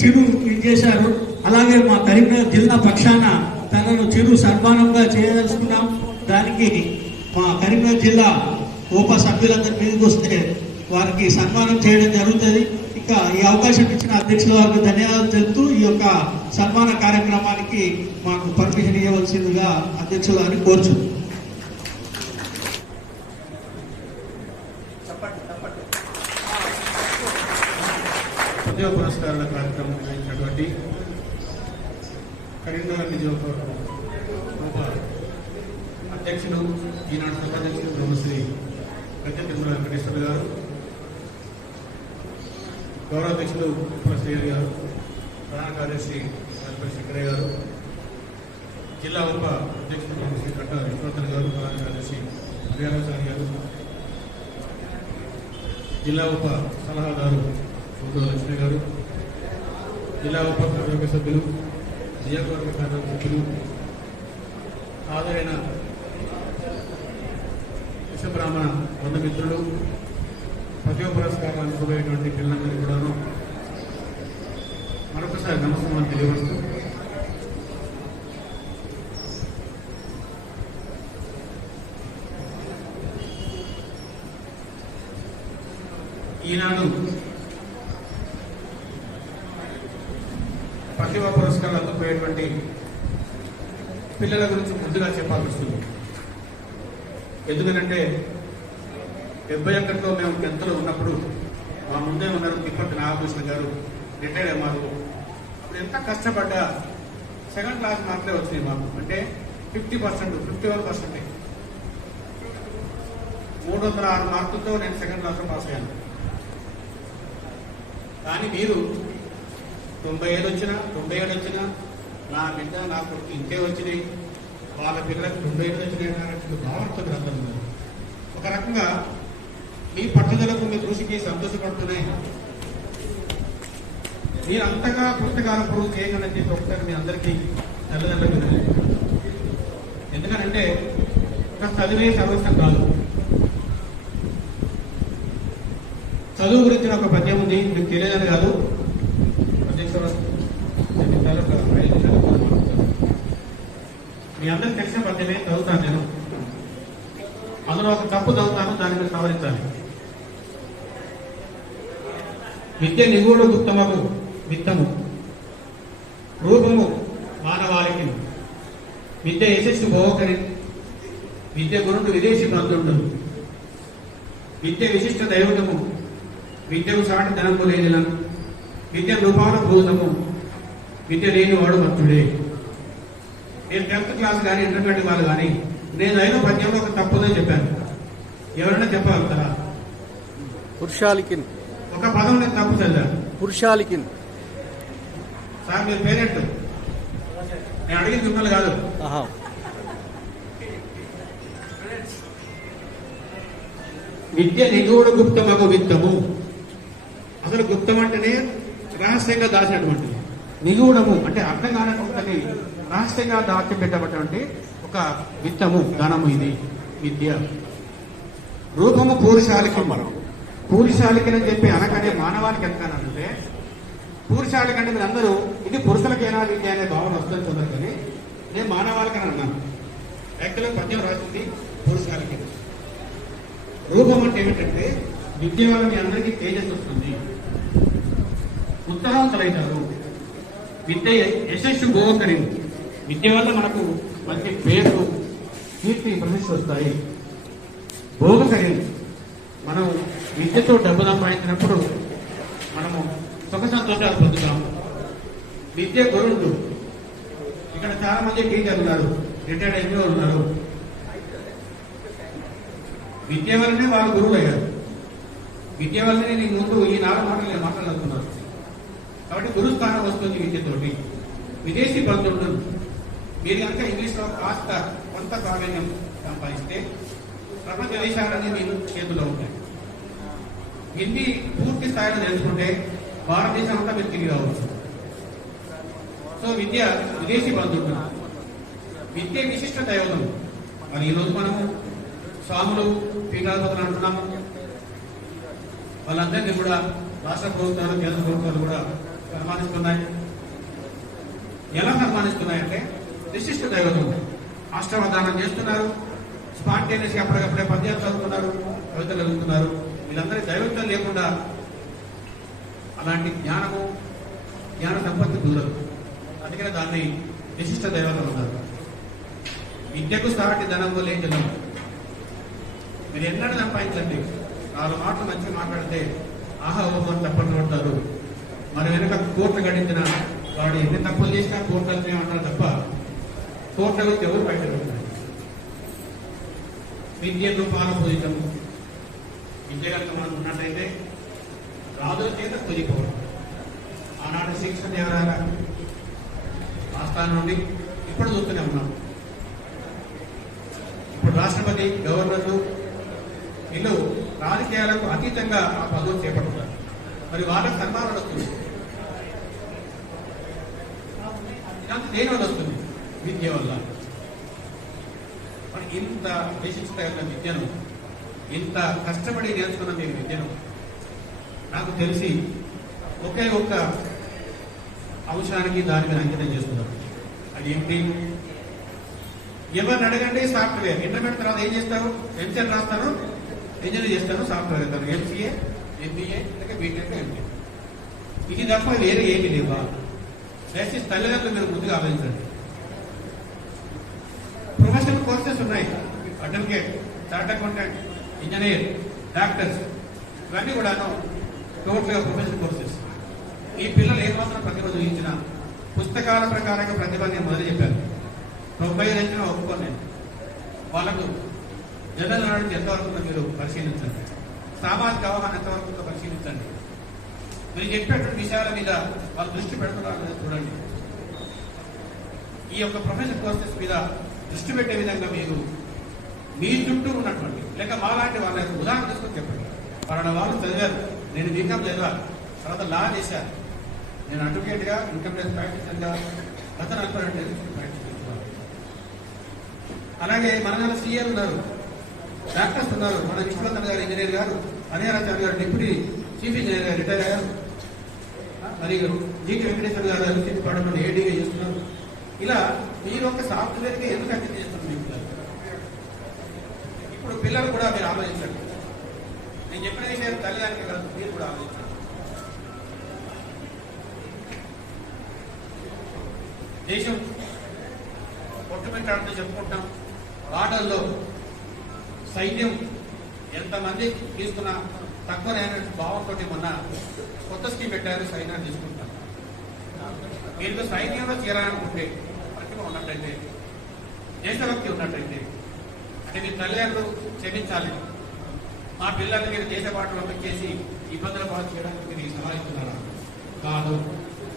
చిరు చేశారు. అలాగే మా కరీంనగర్ జిల్లా పక్షాన తనను చిరు సన్మానంగా చేయదలుచుకున్నాం. దానికి మా కరీంనగర్ జిల్లా ఓపా సభ్యులందరి మీదకి వస్తే వారికి సన్మానం చేయడం జరుగుతుంది. ఇంకా ఈ అవకాశం ఇచ్చిన అధ్యక్షుల వారికి ధన్యవాదాలు తెలుపుతూ ఈ యొక్క సన్మాన కార్యక్రమానికి మాకు పర్మిషన్ ఇవ్వవలసిందిగా అధ్యక్షుల వారిని కోరుచున్నాం. ప్రతిభా పురస్కారాల కార్యక్రమం నిర్వహించినటువంటి కరీంనగర్ నియోజకవర్గం అధ్యక్షుడు ఈనాడు సభాధ్యక్షుడు బ్రహ్మశ్రీ గద్దె తిరుమల వెంకటేశ్వర గారు, గౌరవాధ్యక్షుడు శ్రీహరి గారు, ప్రధాన కార్యదర్శి గాలిపల్లి శంకరయ్య గారు, జిల్లా ఉప అధ్యక్షుడు బ్రహ్మశ్రీ కట్ట విశ్వనాథన్ గారు, ప్రధాన కార్యదర్శి హరియాణాచారి గారు, జిల్లా ఉప సలహాదారు లక్ష్మి గారు, జిల్లా ఉప కార్యవర్గ సభ్యులు, నియోజకవర్గ కార్యవర్గ సభ్యులు, హాజరైన విశ్వబ్రాహ్మణ బంధుమిత్రులు, ప్రతిభా పురస్కారాలు అందుకునేటువంటి పిల్లలందరినీ కూడాను మరొకసారి నమస్కారం తెలియవస్తూ ఈనాడు ప్రతిభా పురస్కారాలు అందుకునేటువంటి పిల్లల గురించి ముందుగా చెప్పాల్సి వస్తుంది. ఎందుకంటే 71లో మేము 10th ఉన్నప్పుడు మా ముందే ఉన్నారు తిప్పటి నాగభూషణ గారు, రిటైర్డ్ అయ్యారు. అప్పుడు ఎంత కష్టపడ్డా 2nd క్లాస్ మార్కులే వచ్చినాయి మాకు. అంటే 50%, 51%. 306 మార్కులతో నేను 2nd క్లాస్లో పాస్ అయ్యాను. కానీ మీరు 95 వచ్చినా 97 వచ్చినా నా బిడ్డ నా కొడుకు ఇంతే వచ్చినాయి, వాళ్ళ పిల్లలకు 95 వచ్చినాయి భావంతో గ్రంథం ఉన్నారు. ఒక రకంగా మీ పట్టుదలకు మీ కృషికి సంతోషపడుతున్నాయి. మీరు అంతగా పుస్తకాల పొరుగు చేయకుండా చెప్పి ఒకసారి మీ అందరికీ తల్లిదండ్రులకు ఎందుకనంటే ఒక చదివే సర్వస్వం కాదు. చదువు గురించిన ఒక పద్యం ఉంది, మీకు తెలియదని కాదు. మీ అందరికి తెలిసిన పద్యమే చదువుతాను నేను. అందులో ఒక తప్పు చదువుతాను, దాన్ని మీరు సవరించాలి. విద్య నిగూఢ గుప్తమగు విత్తము, రూపము మానవాళికి. విద్య యశస్సు భోగకరి, విద్య గురుండు విదేశీ బంధుండు. విద్య విశిష్ట దైవతము, విద్యకు సాటి ధనము లేనిలను. విద్య రూపాల భూతము, విద్య లేని వాడు భక్తుడే. నేను 10th క్లాస్ కానీ ఇంటర్మీడియట్ వాళ్ళు కానీ నేను అయిన పద్యంలో ఒక తప్పుదని చెప్పాను. ఎవరైనా చెప్పగలుగుతారా? పురుషాలికిన్ ఒక పదం నేను తప్పు చదివాను. పురుషాలికిన్ సార్ మీరు పేరెంట్, నేను అడిగింది మిమ్మల్ని కాదు. ఆహా విద్య నిగూఢ గుప్తమగు విత్తము. అసలు గుప్తం అంటేనే రహస్యంగా దాచినటువంటిది. నిగూఢము అంటే అర్థం కానటువంటి రహస్యంగా దాచిపెట్టబడినటువంటి ఒక విత్తము, ధనము. ఇది విద్య. రూపము పూరుషాలికి. పూరుషాలికని చెప్పి అనకనే మానవానికి ఎంతనంటే పూరుషాలికంటే మీరు అందరూ ఇది పురుషులకైనా విద్య అనే భావన వస్తుంది కొందరు, కానీ నేను మానవాళికని అన్నాను. యాక్చువల్గా పద్యం రాసింది పురుషాలికి. రూపం అంటే ఏమిటంటే విద్య వల్ల మీ అందరికీ తేజస్సు వస్తుంది, ఉత్తరాంతరైతారు. విద్య యశస్సు భోగకరి. విద్య వల్ల మనకు మంచి పేరు, కీర్తి, ప్రతిష్ఠ వస్తాయి. భోగకరి, మనం విద్యతో డబ్బు సంపాదించినప్పుడు మనము సుఖ సంతోషాలు పొందుతాము. విద్య గురువులు. ఇక్కడ చాలా మంది టీచర్లు ఉన్నారు, రిటైర్డ్ ఎంపీలు ఉన్నారు. విద్య వల్లనే వాళ్ళు గురువులు అయ్యారు. విద్య వల్లనే నీకు ముందు ఈ 4 మాటలు నేను మాట్లాడుతున్నాను. కాబట్టి గురుస్థానం వస్తుంది విద్యతోటి. విదేశీ బంధువులు, మీరు కనుక ఇంగ్లీష్లో కాస్త కొంత ప్రావీణ్యం సంపాదిస్తే ప్రపంచ దేశాలన్నీ మీరు చేతిలో ఉంటాయి. హిందీ పూర్తి స్థాయిలో నేర్చుకుంటే భారతదేశం అంతా మీరు తిరిగి రావచ్చు. సో విద్య విదేశీ బంధువులు. విద్య విశిష్ట దైవతం. మరి ఈరోజు మనము స్వాములు, పీఠాధిపతులు అంటున్నాము. వాళ్ళందరినీ కూడా రాష్ట్ర ప్రభుత్వాలు, కేంద్ర ప్రభుత్వాలు కూడా సన్మానిస్తున్నాయి. ఎలా సన్మానిస్తున్నాయంటే విశిష్ట దైవతం. అష్టావధానం చేస్తున్నారు, స్పాంటేనియస్ గా అప్పటికప్పుడే పద్యాలు చదువుతున్నారు, కవితలు చదువుతున్నారు. వీళ్ళందరి దైవత్వం లేకుండా అలాంటి జ్ఞానము, జ్ఞాన సంపత్తి దూరదు. అందుకనే దాన్ని విశిష్ట దైవతం అన్నారు. విద్యకు సాటి ధనము లేని జనం. మీరు ఎన్నడూ సంపాదించండి, 4 మాటలు మంచిగా మాట్లాడితే ఆహా ఓహో తప్పని కొడతారు. మరి వెనుక కోర్టు గడించిన వాడు ఎన్ని తప్పులు చేసినా కోర్టులనే అంటారు తప్ప కోర్టుల గురించి ఎవరు బయట పెడతారు. విద్య రూపాల పూజితం. విద్య కనుక మనం ఉన్నట్టయితే రాజుల చేత పూజిపోవడం. ఆనాటి శిక్షణ ఎవరైనా ఆస్థానం నుండి ఇప్పుడు చూస్తూనే ఉన్నాం. ఇప్పుడు రాష్ట్రపతి, గవర్నర్లు వీళ్ళు రాజకీయాలకు అతీతంగా ఆ పదవులు చేపడుతున్నారు. మరి వాళ్ళకి సన్మానం వస్తుంది. ఇదంతా దేని వల్ల వస్తుంది? విద్య వల్ల. మరి ఇంత విశిష్ట విద్యను, ఇంత కష్టపడి నేర్చుకున్న మీ విద్యను నాకు తెలిసి ఒకే ఒక్క అంశానికి దాని మీద అంకితం చేస్తున్నారు. అది ఏంటి? ఎవరిని అడగండి, సాఫ్ట్వేర్. ఇంటర్మీడియట్ తర్వాత ఏం చేస్తారు? ఎంసెట్ రాస్తారు, ఇంజనీర్ చేస్తారు, సాఫ్ట్వేర్ చేస్తారు. ఎంసీఏ, ఎంబీఏ, లేక బీటెక్, ఎంబీఏ. ఇది తప్ప వేరే ఏమి లేవా? దయచేసి తల్లిదండ్రులు మీరు ముందుగా ఆలోచించండి. ప్రొఫెషనల్ కోర్సెస్ ఉన్నాయి. Advocate, chart accountant, engineer, doctors, ఇవన్నీ కూడాను టోటల్గా ప్రొఫెషనల్ కోర్సెస్. ఈ పిల్లలు ఏమాత్రం ప్రతిభ చూపించినా పుస్తకాల ప్రకారంగా ప్రతిభ నేను మొదలు చెప్పాను. 90 వచ్చినా ఒప్పుకోను నేను. వాళ్ళకు జనరల్ నాలెడ్జ్ ఎంతవరకు మీరు పరిశీలించండి, సామాజిక అవగాహన ఎంతవరకు పరిశీలించండి. మీరు చెప్పేటువంటి విషయాల మీద వాళ్ళు దృష్టి పెడుతున్నారు చూడండి. ఈ యొక్క ప్రొఫెషనల్ కోర్సెస్ మీద దృష్టి పెట్టే విధంగా మీరు మీ చుట్టూ ఉన్నటువంటి లేక మాలాంటి వాళ్ళ ఉదాహరణ తీసుకొని చెప్పండి. పలానా వాళ్ళు చదివారు, నేను బీకామ్ చదివాను, తర్వాత లా చేశాను, నేను అడ్వకేట్ గా, ఇన్కమ్ ట్యాక్స్ ప్రాక్టీషనర్గా గత 42 ఏళ్ళు ప్రాక్టీస్ చేస్తున్నాను. అలాగే మన సీఏలు ఉన్నారు, డాక్టర్స్ ఉన్నారు. మన విశ్వనాథన్ గారు ఇంజనీర్ గారు, హరిహరాచార్య గారు డిప్యూటీ చీఫ్ ఇంజనీర్ రిటైర్ అయ్యారు. మరియు జీకే వెంకటేశ్వర గారు ఎలక్ట్రిసిటీ డిపార్ట్మెంట్ ఏడీగా చేస్తున్నారు. ఇలా మీరు ఒక సాఫ్ట్వేర్కి ఎందుకు అటెండ్ చేస్తున్నారు మీ పిల్లలు? ఇప్పుడు పిల్లలు కూడా మీరు ఆలోచించండి. నేను చెప్పిన విషయం తల్లిదండ్రులు కాదు, మీరు కూడా ఆలోచించండి. దేశం కొట్టుమిట్టాడుతూ చెప్పుకుంటాం. ఆటల్లో సైన్యం ఎంతమంది తీసుకున్నా తక్కువనైన భావంతో మొన్న కొత్త స్కీమ్ పెట్టారు, సైన్యాన్ని తీసుకుంటారు. మీరు సైన్యంలో చేరాలనుకుంటే, ప్రతిభ ఉన్నట్టయితే, దేశభక్తి ఉన్నట్టయితే, అంటే మీ తల్లిదండ్రులు క్షమించాలి. మా పిల్లల్ని మీరు దేశపాటులో చేసి ఇబ్బందుల పాలు చేయడానికి మీరు ఈ సలహా ఇస్తున్నారా? కాదు,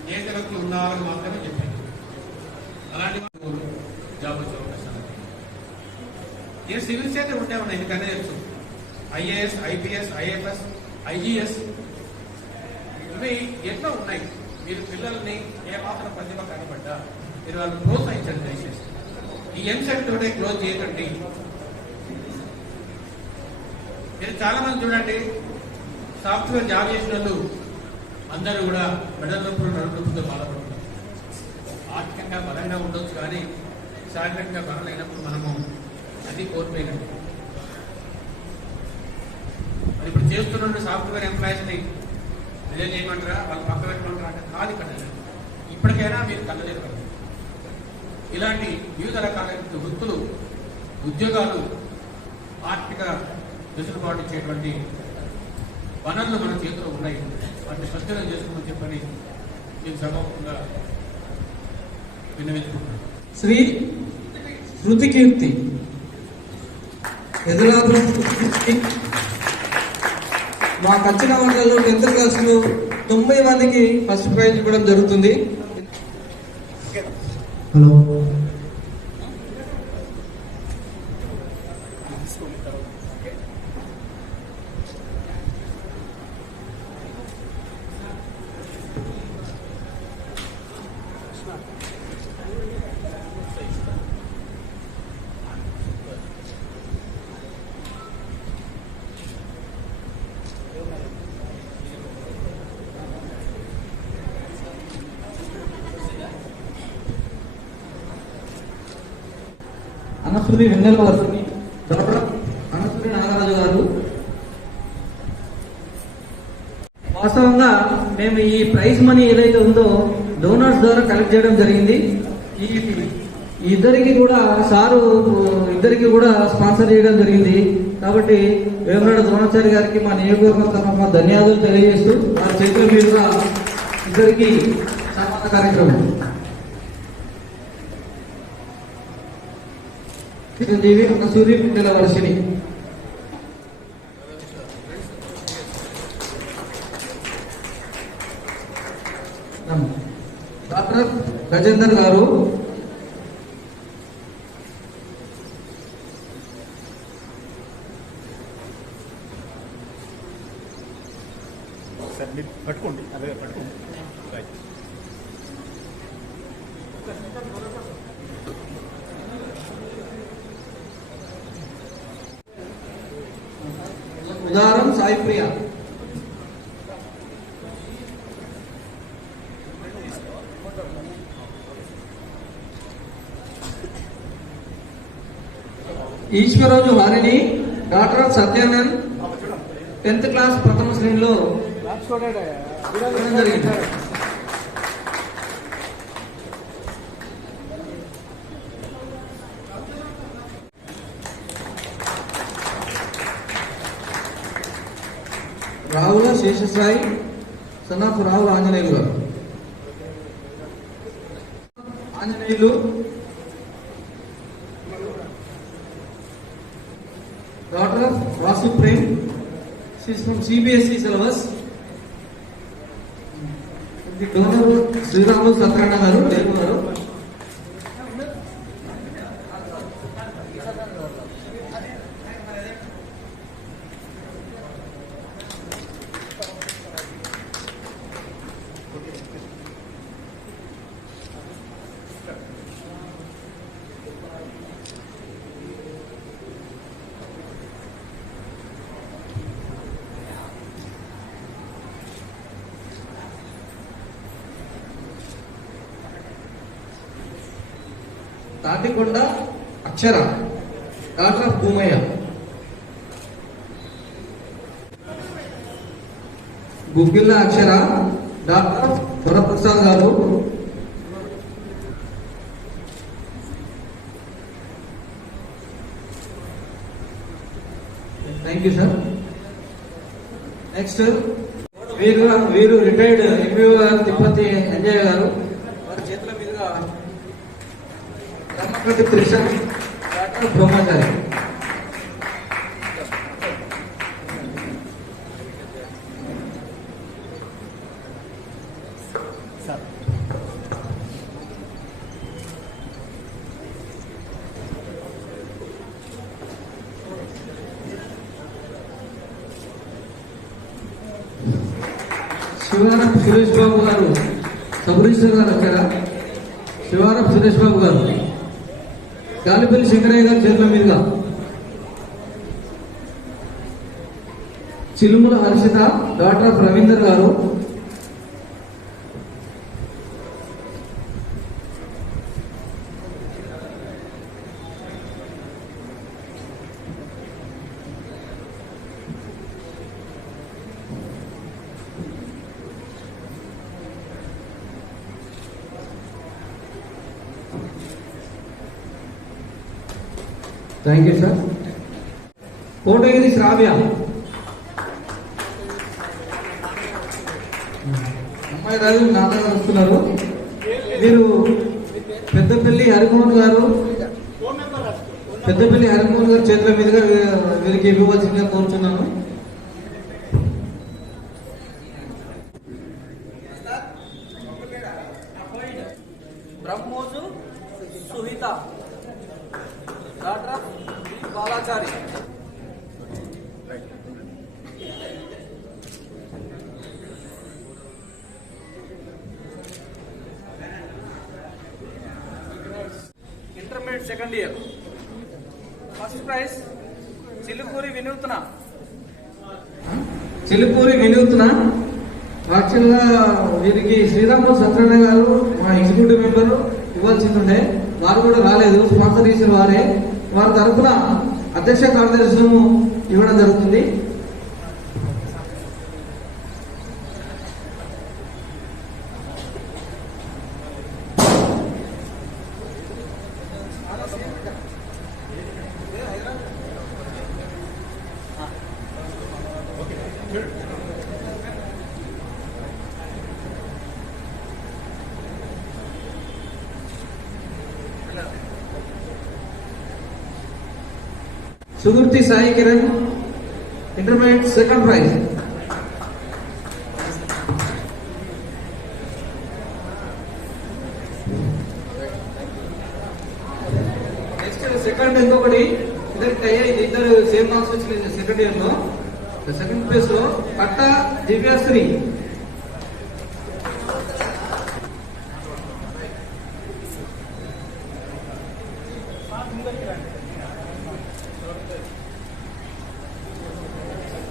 దేశభక్తి ఉండాలని మాత్రమే చెప్పారు. అలాంటి జాబ్ వచ్చే అవకాశాలు నేను సివిల్స్ అయితే ఉంటే ఉన్నాయి, ఎందుకనే తెలుసు. ఐఏఎస్, ఐపీఎస్, ఐఎఫ్ఎస్, ఐజీఎస్ ఇవి ఎన్నో ఉన్నాయి. మీరు పిల్లల్ని ఏమాత్రం ప్రతిభ కనబడ్డా మీరు వాళ్ళని ప్రోత్సహించండి దయచేసి. ఈ ఎంసెట్ తోటే క్లోజ్ చేయకండి. మీరు చాలా మంది చూడండి, సాఫ్ట్వేర్ జాబ్ చేసిన వాళ్ళు అందరూ కూడా మెడల నొప్పులు, నడుము నొప్పులతో బాధపడుతున్నారు. ఆర్థికంగా బలంగా ఉండొచ్చు, కానీ శారీరకంగా బలమైనప్పుడు మనము అది కోల్పోయినట్టు. మరి ఇప్పుడు చేస్తున్న సాఫ్ట్వేర్ ఎంప్లాయీస్ని రిజైన్ చేయమంటారా, వాళ్ళు పక్క పెట్టమంటారా అంటే కాదు. ఇక్కడ ఇప్పటికైనా మీరు కళ్ళలేదు. ఇలాంటి వివిధ రకాలైన వృత్తులు, ఉద్యోగాలు, ఆర్థిక వెసులుబాటు ఇచ్చేటువంటి వనరులు మన చేతిలో ఉన్నాయి. వాటిని సద్వినియోగం చేసుకోమని చెప్పని నేను సభాముఖంగా విన్నవించుకుంటున్నాను. శ్రీ శృతికీర్తి ఎదురాదు మా కచ్చిన మండలంలో 10th క్లాస్లో 90 మందికి ఫస్ట్ ప్రైజ్ ఇవ్వడం జరుగుతుంది. హలో, అనసూరి వెన్నెల వర్షిని, డాక్టర్ అనసూరి నాగరాజు గారు. వాస్తవంగా మేము ఈ ప్రైజ్ మనీ ఏదైతే ఉందో డోనర్స్ ద్వారా కలెక్ట్ చేయడం జరిగింది. ఈ ఇద్దరికి కూడా సారు ఇద్దరికి కూడా స్పాన్సర్ చేయడం జరిగింది. కాబట్టి వేమరాడ ద్రోణాచారి గారికి మా నియోజకవర్గం తరఫున ధన్యవాదాలు తెలియజేస్తూ వారి చేతుల మీదుగా ఇద్దరికి సన్మాన కార్యక్రమం. చిరంజీవి అనసూరి వెన్నెల వర్షిని. డాక్టర్ గజేందర్ గారు, పట్టుకోండి, అలాగే పట్టుకోండి. Udaram Sai Priya. Eshwaroju Harini, daughter of Satyanand, 10th class ప్రథమ శ్రేణిలో జరిగింది. రావుల శేషసాయి, సన్నాపు రావుల ఆంజనేయులు గారు. Anjaneyulu daughter of Vasu Prem, from CBSE syllabus. Donor Sriramulu Satyanarayana గారు, తెలుగు గారు. Tatikonda Akshara, daughter of Bhoomaiah. Guggilla Akshara, daughter of Varaprasad గారు. Thank you sir. నెక్స్ట్ వీరు రిటైర్డ్ ఎంబీఓ గారు తిరుపతి అంజయ్య గారు. వారి చేతుల మీదుగా బ్రహ్మకటి త్రిశం, డాక్టర్ బ్రహ్మచారి. శివారం సురేష్ బాబు గారు, సబ్ రిజిస్టర్ గారు వచ్చారా? శివారం సురేష్ బాబు గారు. గాలిపల్లి శంకరయ్య గారి చేతుల మీదుగా చిలుముల హర్షిత, డాక్టర్ ఆఫ్ రవీందర్ గారు. Thank you sir. Kotagiri Sravya, అమ్మాయి రాజు నాన్న వస్తున్నారు. వీరు పెద్దపల్లి హరిమోహన్ గారు, పెద్దపల్లి హరిమోహన్ గారు చేతుల మీదుగా వీరికి ఇవ్వవలసిందిగా కోరుతున్నాను. Brahmoju Suhitha, daughter of Balachari. Intermediate second year. First prize Chilukuri Vinuthna. Chilukuri వినూత్న. యాక్చువల్గా వీరికి శ్రీరాములు సత్యనారాయణ గారు మా ఎగ్జిక్యూటివ్ మెంబర్ ఇవ్వాల్సింది ఉండే, వారు కూడా రాలేదు. స్పాన్సర్ చేసిన వారే. వారి తరఫున అధ్యక్ష కార్యదర్శనము ఇవ్వడం జరుగుతుంది. Sugurthi Sai Kiran, intermediate second prize. Next second ఇంకొకటి ఇద్దరు సేమ్ మార్క్స్ వచ్చింది సెకండ్ ఇయర్ లో. సెకండ్ ప్లేస్ లో Patta Divyasri.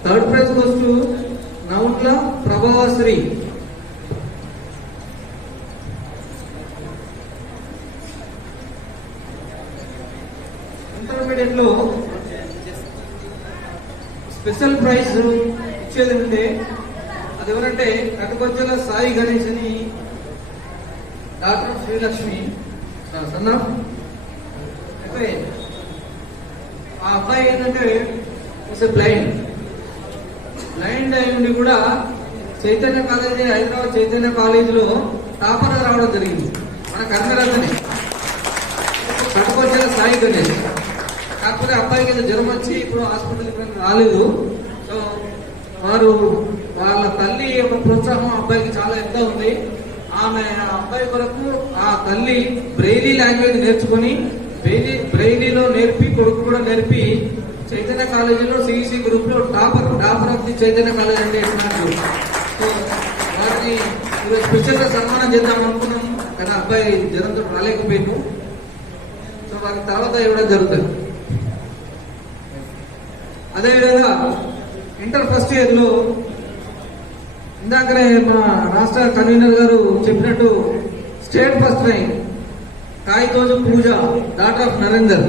Third prize goes to Noutla Prabhavasri. Intermediate లో స్పెషల్ ప్రైజ్ ఇచ్చేది ఉంటే అది ఎవరంటే కటుకొచ్చల సాయి గణేష్ అని, డాక్టర్ శ్రీలక్ష్మి సన్ ఆఫ్. అయితే ఆ అబ్బాయి ఏంటంటే బ్లైండ్ అయి ఉండి కూడా చైతన్య కాలేజీ, హైదరాబాద్ చైతన్య కాలేజీలో టాపర్ రావడం జరిగింది. మన కర్ణరాజని కటుకొచ్చిన సాయి గణేష్. కాకపోతే అబ్బాయికి ఏదో జ్వరం వచ్చి ఇప్పుడు హాస్పిటల్కి రాలేదు. సో వాళ్ళ తల్లి యొక్క ప్రోత్సాహం అబ్బాయికి చాలా ఎక్కువ ఉంది. ఆమె అబ్బాయి కొరకు ఆ తల్లి బ్రెయిలీ లాంగ్వేజ్ నేర్చుకుని బ్రెయిలీలో నేర్పి, కొడుకు కూడా నేర్పి చైతన్య కాలేజీలో సిఈసి గ్రూప్ లో topper of the Chaitanya college అంటే ఎట్లా. సో వారిని స్పెషల్ గా సన్మానం చేద్దాం అనుకున్నాము, కానీ అబ్బాయి జ్వరంతో రాలేకపోయాను. సో వారికి తర్వాత ఇవ్వడం జరుగుతుంది. అదేవిధంగా ఇంటర్ ఫస్ట్ ఇయర్ లో ఇందాకనే మా రాష్ట్ర కన్వీనర్ గారు చెప్పినట్టు state first rank Kayithoju Pooja daughter of Narender.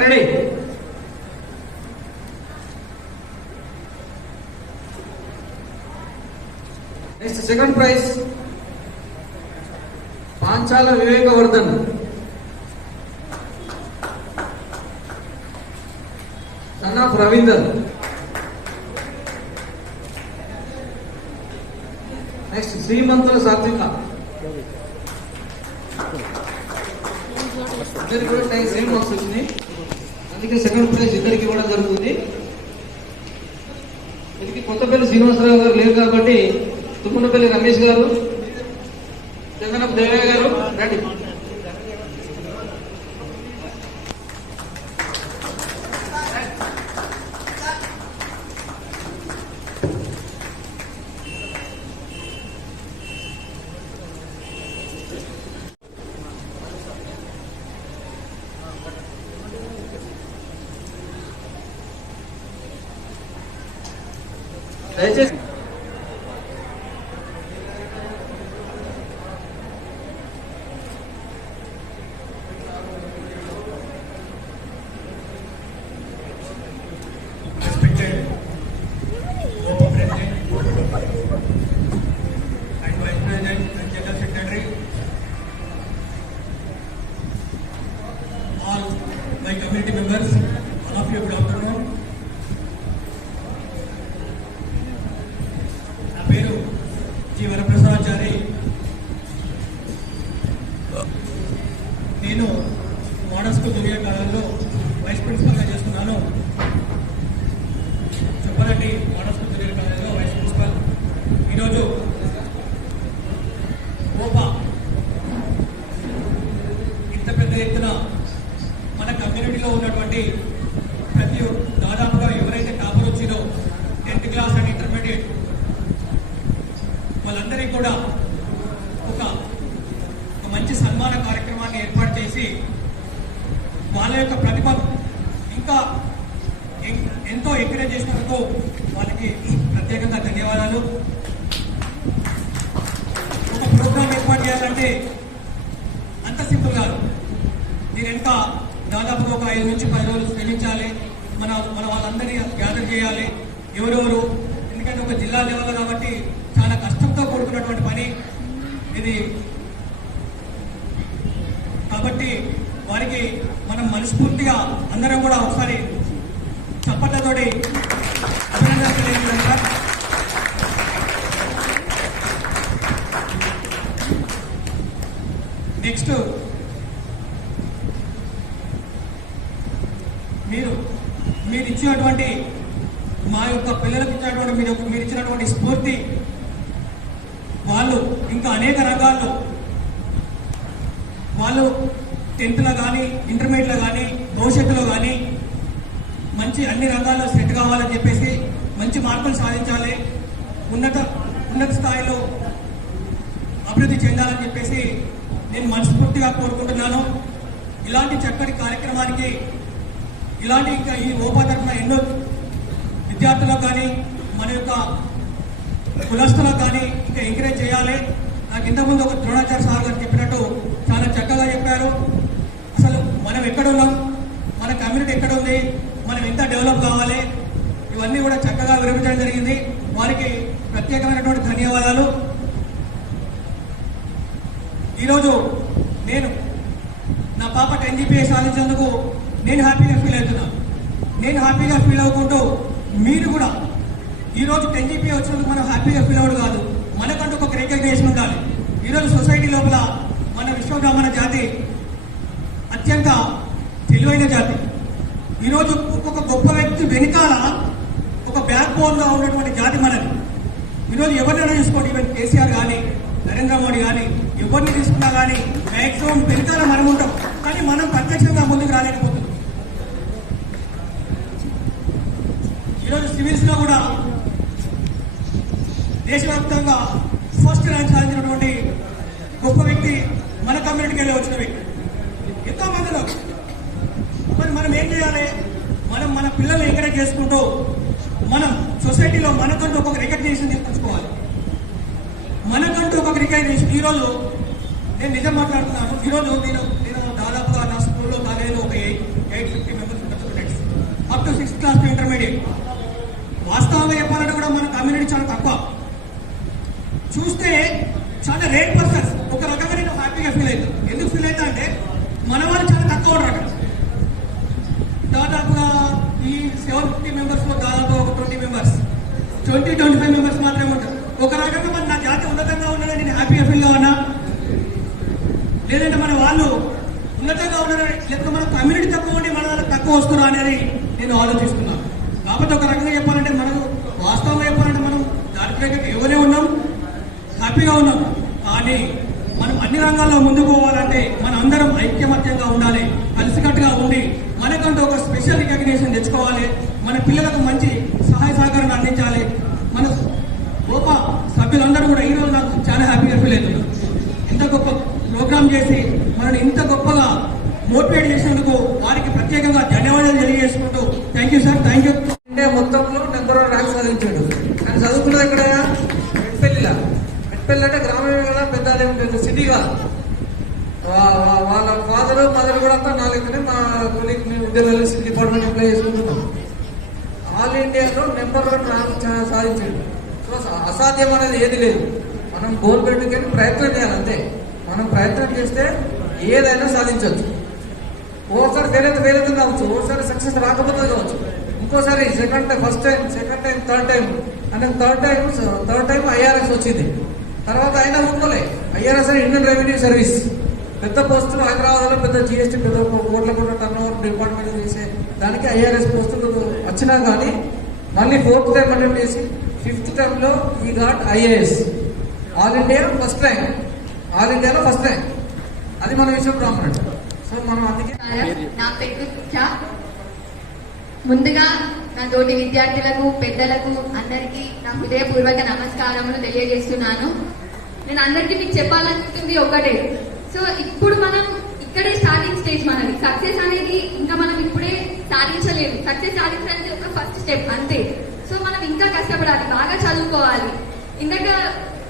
Ready. Next second prize Panchala Vivekavardhan. Son of Ravinder. Next Srimanthula Satvika. ఇద్దరికి కూడా సేమ్ మార్క్స్ వచ్చినాయి, అందుకే సెకండ్ ప్రైజ్ ఇద్దరికి ఇవ్వడం జరుగుతుంది. దీనికి కొత్తపల్లి శ్రీనివాసరావు గారు లేరు కాబట్టి తుమ్మనపల్లి రమేష్ గారు, చందనపు దేవయ్య గారు రండి. దయచేసి respected OPA President and Vice President and General Secretary, all my community members, all of you, good afternoon. నా పేరు జి వరప్రసాదాచారి. నేను మోడల్ స్కూల్ జూనియర్ కాలేజ్లో వైస్ ప్రిన్సిపల్గా చేస్తున్నాను. చెప్పాలంటే మోడల్ స్కూల్ జూనియర్ కాలేజ్లో వైస్ ప్రిన్సిపల్. ఈరోజు ఓపా ఇంత పెద్ద ఎత్తున మన కమ్యూనిటీలో ఉన్నటువంటి ప్రతి దాదాపుగా ఎవరైతే టాపర్ వచ్చిరో 10th క్లాస్ అండ్ ఇంటర్మీడియట్ వాళ్ళందరికీ కూడా ఒక మంచి సన్మాన కార్యక్రమాన్ని ఏర్పాటు చేసి వాళ్ళ యొక్క ప్రతిభను ఇంకా ఎంతో ఎంకరేజ్ చేసినందుకు వాళ్ళకి ప్రత్యేకంగా ధన్యవాదాలు. ఒక ప్రోగ్రాం ఏర్పాటు చేయాలంటే అంత సింపుల్ కాదు. దీని వెనుక దాదాపుగా ఒక 5 నుంచి 10 రోజులు శ్రమించాలి. మన వాళ్ళందరినీ గ్యాదర్ చేయాలి ఎవరెవరు. ఎందుకంటే ఒక జిల్లా లెవెల్ కాబట్టి చాలా కష్టంతో కూడుకున్నటువంటి పని ఇది. కాబట్టి వారికి మనం మనస్ఫూర్తిగా అందరం కూడా ఒకసారి చప్పట్లతోటి అభినందనలు తెలియజేయాలి. నెక్స్ట్ మీరు ఇచ్చినటువంటి మా యొక్క పిల్లలకు ఇచ్చినటువంటి మీరు ఇచ్చినటువంటి స్ఫూర్తి, వాళ్ళు ఇంకా అనేక రంగాల్లో వాళ్ళు 10th కానీ ఇంటర్మీడియట్లో కానీ భవిష్యత్తులో కానీ మంచి అన్ని రంగాల్లో సెట్ కావాలని చెప్పేసి మంచి మార్కులు సాధించాలి, ఉన్నత స్థాయిలో అభివృద్ధి చెందాలని చెప్పేసి నేను మనస్ఫూర్తిగా కోరుకుంటున్నాను. ఇలాంటి చక్కటి కార్యక్రమానికి ఇలాంటి ఇంకా ఈ ఓపా తరఫున ఎన్నో విద్యార్థులకు కానీ మన యొక్క కులస్తులకు కానీ ఇంకా ఎంకరేజ్ చేయాలి. నాకు ఇంతకుముందు ఒక ద్రోణాచార్య సార్ గారు చెప్పినట్టు చాలా చక్కగా చెప్పారు. అసలు మనం ఎక్కడ ఉన్నాం, మన కమ్యూనిటీ ఎక్కడ ఉంది, మనం ఎంత డెవలప్ కావాలి, ఇవన్నీ కూడా చక్కగా వివరించడం జరిగింది. వారికి ప్రత్యేకమైనటువంటి ధన్యవాదాలు. ఈరోజు నేను నా పాప 10 GPA సాధించినందుకు నేను హ్యాపీగా ఫీల్ అవుతున్నాను. నేను హ్యాపీగా ఫీల్ అవ్వకుంటూ మీరు కూడా ఈరోజు 10 GPA వచ్చినందుకు మనం హ్యాపీగా ఫీల్ అవ్వడం కాదు, మనకంటూ ఒక రికగ్నేషన్ ఉండాలి. ఈరోజు సొసైటీ లోపల మన విశ్వబ్రాహ్మణ జాతి అత్యంత తెలివైన జాతి. ఈరోజు ఒక్కొక్క గొప్ప వ్యక్తి వెనుకాల ఒక బ్యాక్ బోన్గా ఉన్నటువంటి జాతి మనది. ఈరోజు ఎవరినైనా చూసుకోండి, ఈవెన్ కేసీఆర్ కానీ నరేంద్ర మోడీ కానీ ఎవరిని తీసుకున్నా కానీ మ్యాక్సిమం వెనుకాల మనం ఉంటాం, కానీ మనం ప్రత్యక్షంగా ముందుకు రాలేకపోతున్నాం. ఈరోజు సివిల్స్ లో కూడా దేశవ్యాప్తంగా ఫస్ట్ ర్యాంక్ సాధించినటువంటి గొప్ప వ్యక్తి మన కమ్యూనిటీకి వెళ్ళి వచ్చిన వ్యక్తి. ఎంతో మందిలో మరి మనం ఏం చేయాలి? మనం మన పిల్లల్ని ఎంకరేజ్ చేసుకుంటూ మనం సొసైటీలో మనకంటూ ఒక రికగ్నిషన్ తీసుకొచ్చుకోవాలి. మనకంటూ ఒక రికగ్నిషన్. ఈరోజు నేను నిజం మాట్లాడుతున్నాను. ఈరోజు నేను దాదాపుగా నా స్కూల్లో కాలేజీలో ఒక 850 మెంబర్స్ ఉంటారు students, up to 6th class to intermediate. వాస్తవంగా చెప్పాలంటే కూడా మన కమ్యూనిటీ చాలా తక్కువ. చూస్తే చాలా రేర్ పర్సన్స్. ఒక రకంగా నేను హ్యాపీగా ఫీల్ అవుతాను. ఎందుకు ఫీల్ అవుతా అంటే మన వాళ్ళు చాలా తక్కువ ఉంటారు అక్కడ. దాదాపుగా ఈ 750 మెంబర్స్లో దాదాపు ఒక 20 మెంబర్స్ 25 మెంబర్స్ మాత్రమే ఉంటారు. ఒక రకంగా మన నా జాతి ఉన్నతంగా ఉన్నదని నేను హ్యాపీగా ఫీల్ కావన్నా, లేదంటే మన వాళ్ళు ఉన్నతంగా ఉన్నారని, లేకపోతే మన కమ్యూనిటీ తక్కువ ఉండి మన వాళ్ళకి తక్కువ వస్తున్నా అనేది నేను ఆలోచిస్తున్నాను. కాబట్టి ఒక రకంగా చెప్పాలంటే మనం వాస్తవంగా చెప్పాలంటే మనం దారిద్ర్యంగా ఎవరే ఉన్నాం, హ్యాపీగా ఉన్నాం. కానీ మనం అన్ని రంగాల్లో ముందుకు పోవాలంటే మన అందరం ఐక్యమత్యంగా ఉండాలి, కలిసికట్టుగా ఉండి మనకంటూ ఒక స్పెషల్ రికగ్నిషన్ తెచ్చుకోవాలి. మన పిల్లలకు మంచి సహాయ సహకారాన్ని అందించాలి. మన గొప్ప సభ్యులందరూ కూడా ఈరోజు నాకు చాలా హ్యాపీగా ఫీల్ అవుతున్నారు. ఇంత గొప్ప ప్రోగ్రామ్ చేసి మనల్ని ఇంత గొప్పగా మోటివేట్ చేసినందుకు వారికి ప్రత్యేకంగా ధన్యవాదాలు తెలియజేసుకుంటూ thank you sir, thank you. India మొత్తంలో నెంబర్ 1 ర్యాంక్ సాధించాడు. కానీ చదువుకున్నది ఇక్కడ మెట్పల్లిలా. మెట్పల్లి అంటే గ్రామీణ కదా, పెద్ద సిటీగా. వాళ్ళ ఫాదర్ మదర్ కూడా అంతా నాలుగునే మా కొలీగ్ మేము ఉద్యోగాలు డిపార్ట్మెంట్ అప్లై చేసుకుంటున్నాం. ఆల్ ఇండియాలో నెంబర్ 1 ర్యాంక్ సాధించాడు. సో అసాధ్యం అనేది ఏది లేదు. మనం గోల్ పెట్టుకొని ప్రయత్నం చేయాలి అంతే. మనం ప్రయత్నం చేస్తే ఏదైనా సాధించవచ్చు. ఓసారి ఫెయిల్ అయితే కావచ్చు, ఓసారి సక్సెస్ రాకపోతే కావచ్చు, ఇంకోసారి first time, second time, third time IRS వచ్చింది. తర్వాత అయినా ఒప్పుకోలే. ఐఆర్ఎస్ అని ఇండియన్ రెవెన్యూ సర్వీస్, పెద్ద పోస్టులు హైదరాబాద్లో పెద్ద జిఎస్టీ పెద్ద కోట్ల టర్న్ ఓవర్ డిపార్ట్మెంట్ చేసే దానికి ఐఆర్ఎస్ పోస్టులు వచ్చినా కానీ మళ్ళీ 4th టైం అటెంప్ట్ చేసి 5th టైంలో ఈ గాట్ ఐఏఎస్. ఆల్ ఇండియాలో ఫస్ట్ ర్యాంక్. అది మన విషయం బ్రాహ్మణుడు. సో మనం అందుకే నా పేరు ముందుగా నా తోటి విద్యార్థులకు, పెద్దలకు అందరికీ నా హృదయపూర్వక నమస్కారములు తెలియజేస్తున్నాను. నేను అందరికీ మీకు చెప్పాలనుకుంటుంది ఒకటే. సో ఇప్పుడు మనం ఇక్కడే స్టార్టింగ్ స్టేజ్ మనది. సక్సెస్ అనేది ఇంకా మనం ఇప్పుడే సాధించలేము. సక్సెస్ సాధించడానికి ఒక ఫస్ట్ స్టెప్ అంతే. సో మనం ఇంకా కష్టపడాలి, బాగా చదువుకోవాలి. ఇందాక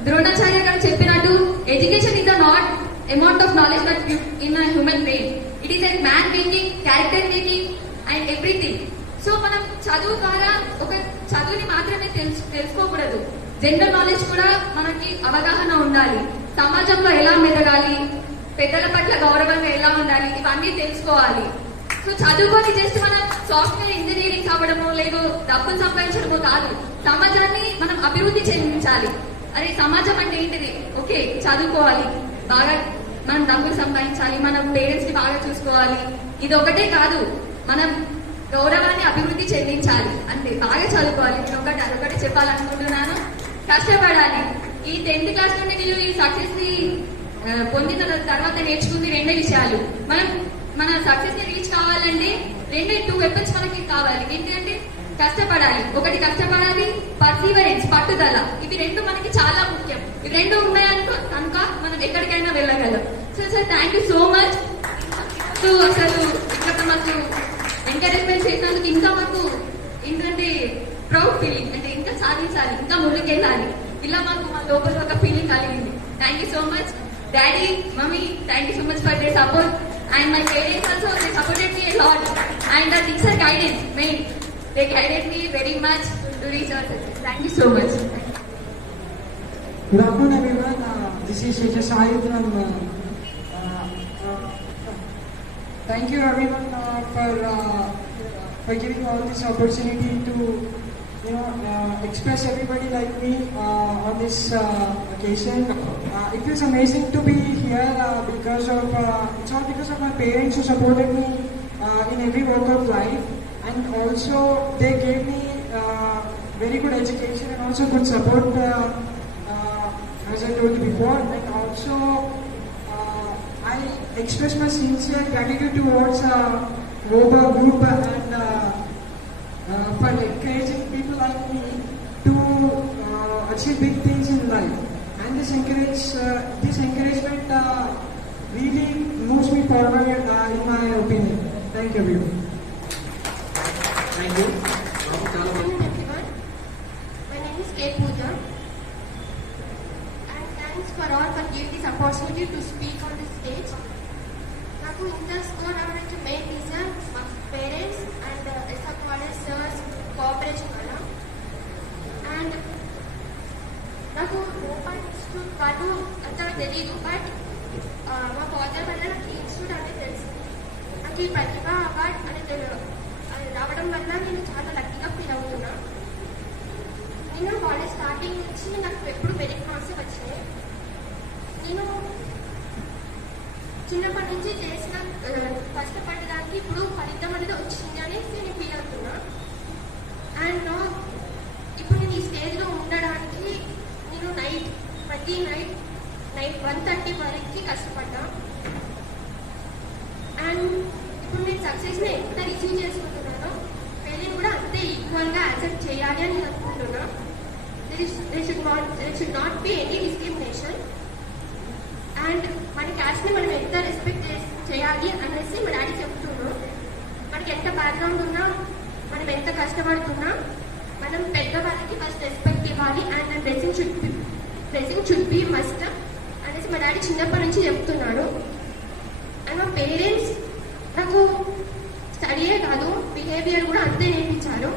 ద్రోణాచార్య గారు చెప్పినట్టు education is the not amount of knowledge that in a human brain, it is a man making, character making and everything. So మనం చదువు ద్వారా ఒక చదువుని మాత్రమే తెలుసుకోకూడదు, జనరల్ నాలెడ్జ్ కూడా మనకి అవగాహన ఉండాలి. సమాజంలో ఎలా మెదగాలి, పెద్దల పట్ల గౌరవంగా ఎలా ఉండాలి, ఇవన్నీ తెలుసుకోవాలి. సో చదువుకొని జస్ట్ మనం సాఫ్ట్వేర్ ఇంజనీరింగ్ అవ్వడము, లేదు డబ్బులు సంపాదించడము కాదు, సమాజాన్ని మనం అభివృద్ధి చెందించాలి. అరే సమాజం అంటే ఏంటిది? ఓకే, చదువుకోవాలి, బాగా మనం డబ్బులు సంపాదించాలి, మన పేరెంట్స్ ని బాగా చూసుకోవాలి. ఇది ఒకటే కాదు, మనం గౌరవాన్ని అభివృద్ధి చెందించాలి అంతే. బాగా చదువుకోవాలి. నేను అదొకటే చెప్పాలనుకుంటున్నాను. కష్టపడాలి. ఈ 10th క్లాస్ నుండి నేను ఈ సక్సెస్ ని పొందిన తర్వాత నేర్చుకుంది 2 విషయాలు. మనం మన సక్సెస్ ని రీచ్ కావాలంటే 2 వెపన్స్ మనకి కావాలి. ఏంటంటే కష్టపడాలి. ఒకటి కష్టపడాలి, పర్సీవరెన్స్, పట్టుదల. ఇవి 2 మనకి చాలా ముఖ్యం. ఇవి 2 ఉన్నాయనుకో కనుక మనం ఎక్కడికైనా వెళ్ళగలం. So sir thank you so much. అసలు ఇక్కడ మాకు ఎంకరేజ్మెంట్ చేసినందుకు ఇంకా మాకు ఏంటంటే ప్రౌడ్ ఫీలింగ్, అంటే ఇంకా సాధించాలి, ఇంకా ముందుకెళ్ళాలి, ఇలా మాకు మా లోపల ఒక ఫీలింగ్ కలిగింది. Thank you so much daddy, mummy, thank you so much for they support. And my parents also, they supported me a lot. And the teacher guidance, main, they guided me very much to reach our success. Thank you so much. Good afternoon, everyone. This is Sheikh Sahid from. Thank you, everyone, for giving all this opportunity to, express everybody like me on this occasion. It feels amazing to be here because of it's all because of my parents who supported me in every walk of life, and also they gave me very good education and also good support, as I told you before. And also I express my sincere gratitude towards Roba Group and for encouraging people like me to achieve big things. this encouragement really moves me forward in my opinion. Thank you everyone. Thank you. చాలా Good afternoon, everyone. My name is K. Pooja. And thanks for all for giving this opportunity to speak on this stage. నాకు ఇంత score రావడానికి main reason మా parents and SR college sirs cooperation వల్ల. And నాకు open institute వాళ్ళు అంతా తెలియదు, but మా ఫాదర్ వల్ల నాకు ఈ ఇన్స్టిట్యూట్ అనేది తెలిసింది. నాకు ఈ ప్రతిభ అవార్డ్ అనేది అది రావడం వల్ల నేను చాలా లక్కీగా ఫీల్ అవుతున్నా. నేను కాలేజ్ స్టార్టింగ్ నుంచి నాకు ఎప్పుడు మెరిట్ మార్క్స్ వచ్చినాయి. నేను చిన్నప్పటి నుంచి చేసిన కష్టపడడానికి ఇప్పుడు ఫలితం అనేది వచ్చింది అనేసి నేను ఫీల్ అవుతున్నా. అండ్ ఇప్పుడు నేను ఈ స్టేజ్లో ఉండడానికి నేను ప్రతి నైట్ 1:30 వరకు కష్టపడ్డా. అండ్ ఇప్పుడు నేను సక్సెస్ని ఎంత రిసీవ్ చేసుకుంటున్నానో ఫెయిలింగ్ కూడా అంతే ఈక్వల్గా యాక్సెప్ట్ చేయాలి అని నేను అనుకుంటున్నా. there should not be any discrimination. And మన క్యాస్ట్ని మనం ఎంత రెస్పెక్ట్ చేయాలి అనేసి మా డాడీ చెప్తున్నాం. మనకి ఎంత బ్యాక్గ్రౌండ్ ఉన్నా, మనం ఎంత కష్టపడుతున్నా, మనం పెద్దవాళ్ళకి ఫస్ట్ రెస్పెక్ట్ ఇవ్వాలి. And dressing should be must అనేసి మా డాడీ చిన్నప్పటి నుంచి చెప్తున్నాడు. అండ్ మా పేరెంట్స్ నాకు స్టడీయే కాదు బిహేవియర్ కూడా అంతే నేర్పించారు.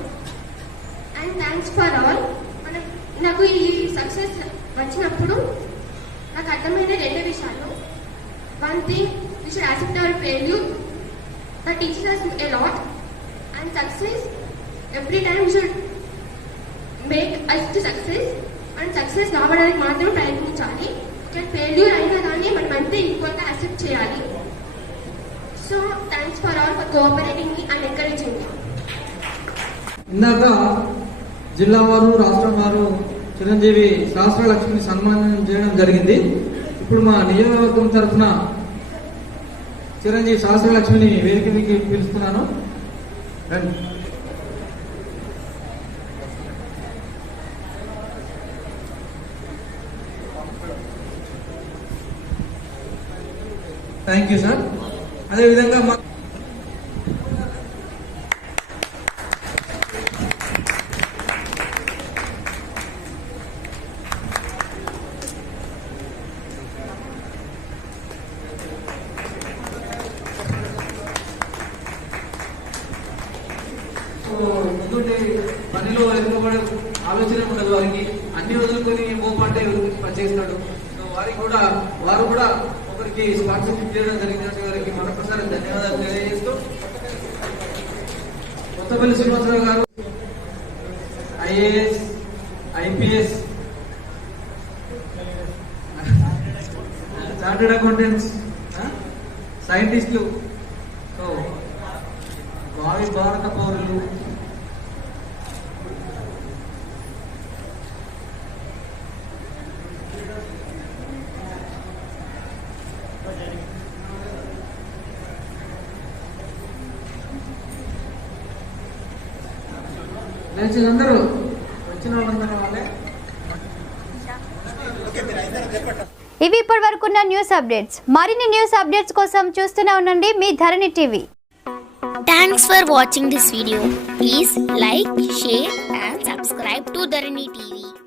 And thanks for all. నాకు ఈ సక్సెస్ వచ్చినప్పుడు నాకు అర్థమైన 2 విషయాలు. One thing, we should accept our failure, that teachers us a lot. And success every time we should make us to success. And success రావడానికి మాత్రమే ప్రయత్నించాలి. ఫెయిల్యూర్ అయినా కానీ మనం అంతే ఈక్వల్గా యాక్సెప్ట్ చేయాలి. So thanks for all for cooperating me and encouraging me. ఇందాక జిల్లా వారు, రాష్ట్రం వారు చిరంజీవి శాస్త్ర లక్ష్మిని సన్మానం చేయడం జరిగింది. ఇప్పుడు మా నియోజకవర్గం తరఫున చిరంజీవి శాస్త్ర లక్ష్మిని వేదిక మీకు పిలుస్తున్నాను. రండి. Thank you sir. అదేవిధంగా మా ముందుంటే పనిలో ఎదుగుబడే ఆలోచన ఉండదు వారికి. అన్ని వదులుకొని మోపంటే ఎవరికి పనిచేస్తాడు. సో వారు కూడా ఒకరికి స్పాన్సర్షిప్ చేయడం జరిగినట్టు వారికి మరొకసారి ధన్యవాదాలు తెలియజేస్తూ, కొత్తపల్లి శ్రీనివాసరావు గారు IAS, IPS, చార్టెడ్ అకౌంటెంట్స్, సైంటిస్టులు, సో భావి భారత పౌరులు, అందరూ వచ్చిన వాళ్ళందరూ వాళ్ళే. ఇవి ఇప్పటి వరకున్న న్యూస్ అప్డేట్స్. మరిన్ని న్యూస్ అప్డేట్స్ కోసం చూస్తూనే ఉండండి మీ ధరణి TV. Thanks for watching this video. Please like, share and subscribe to Dharani TV.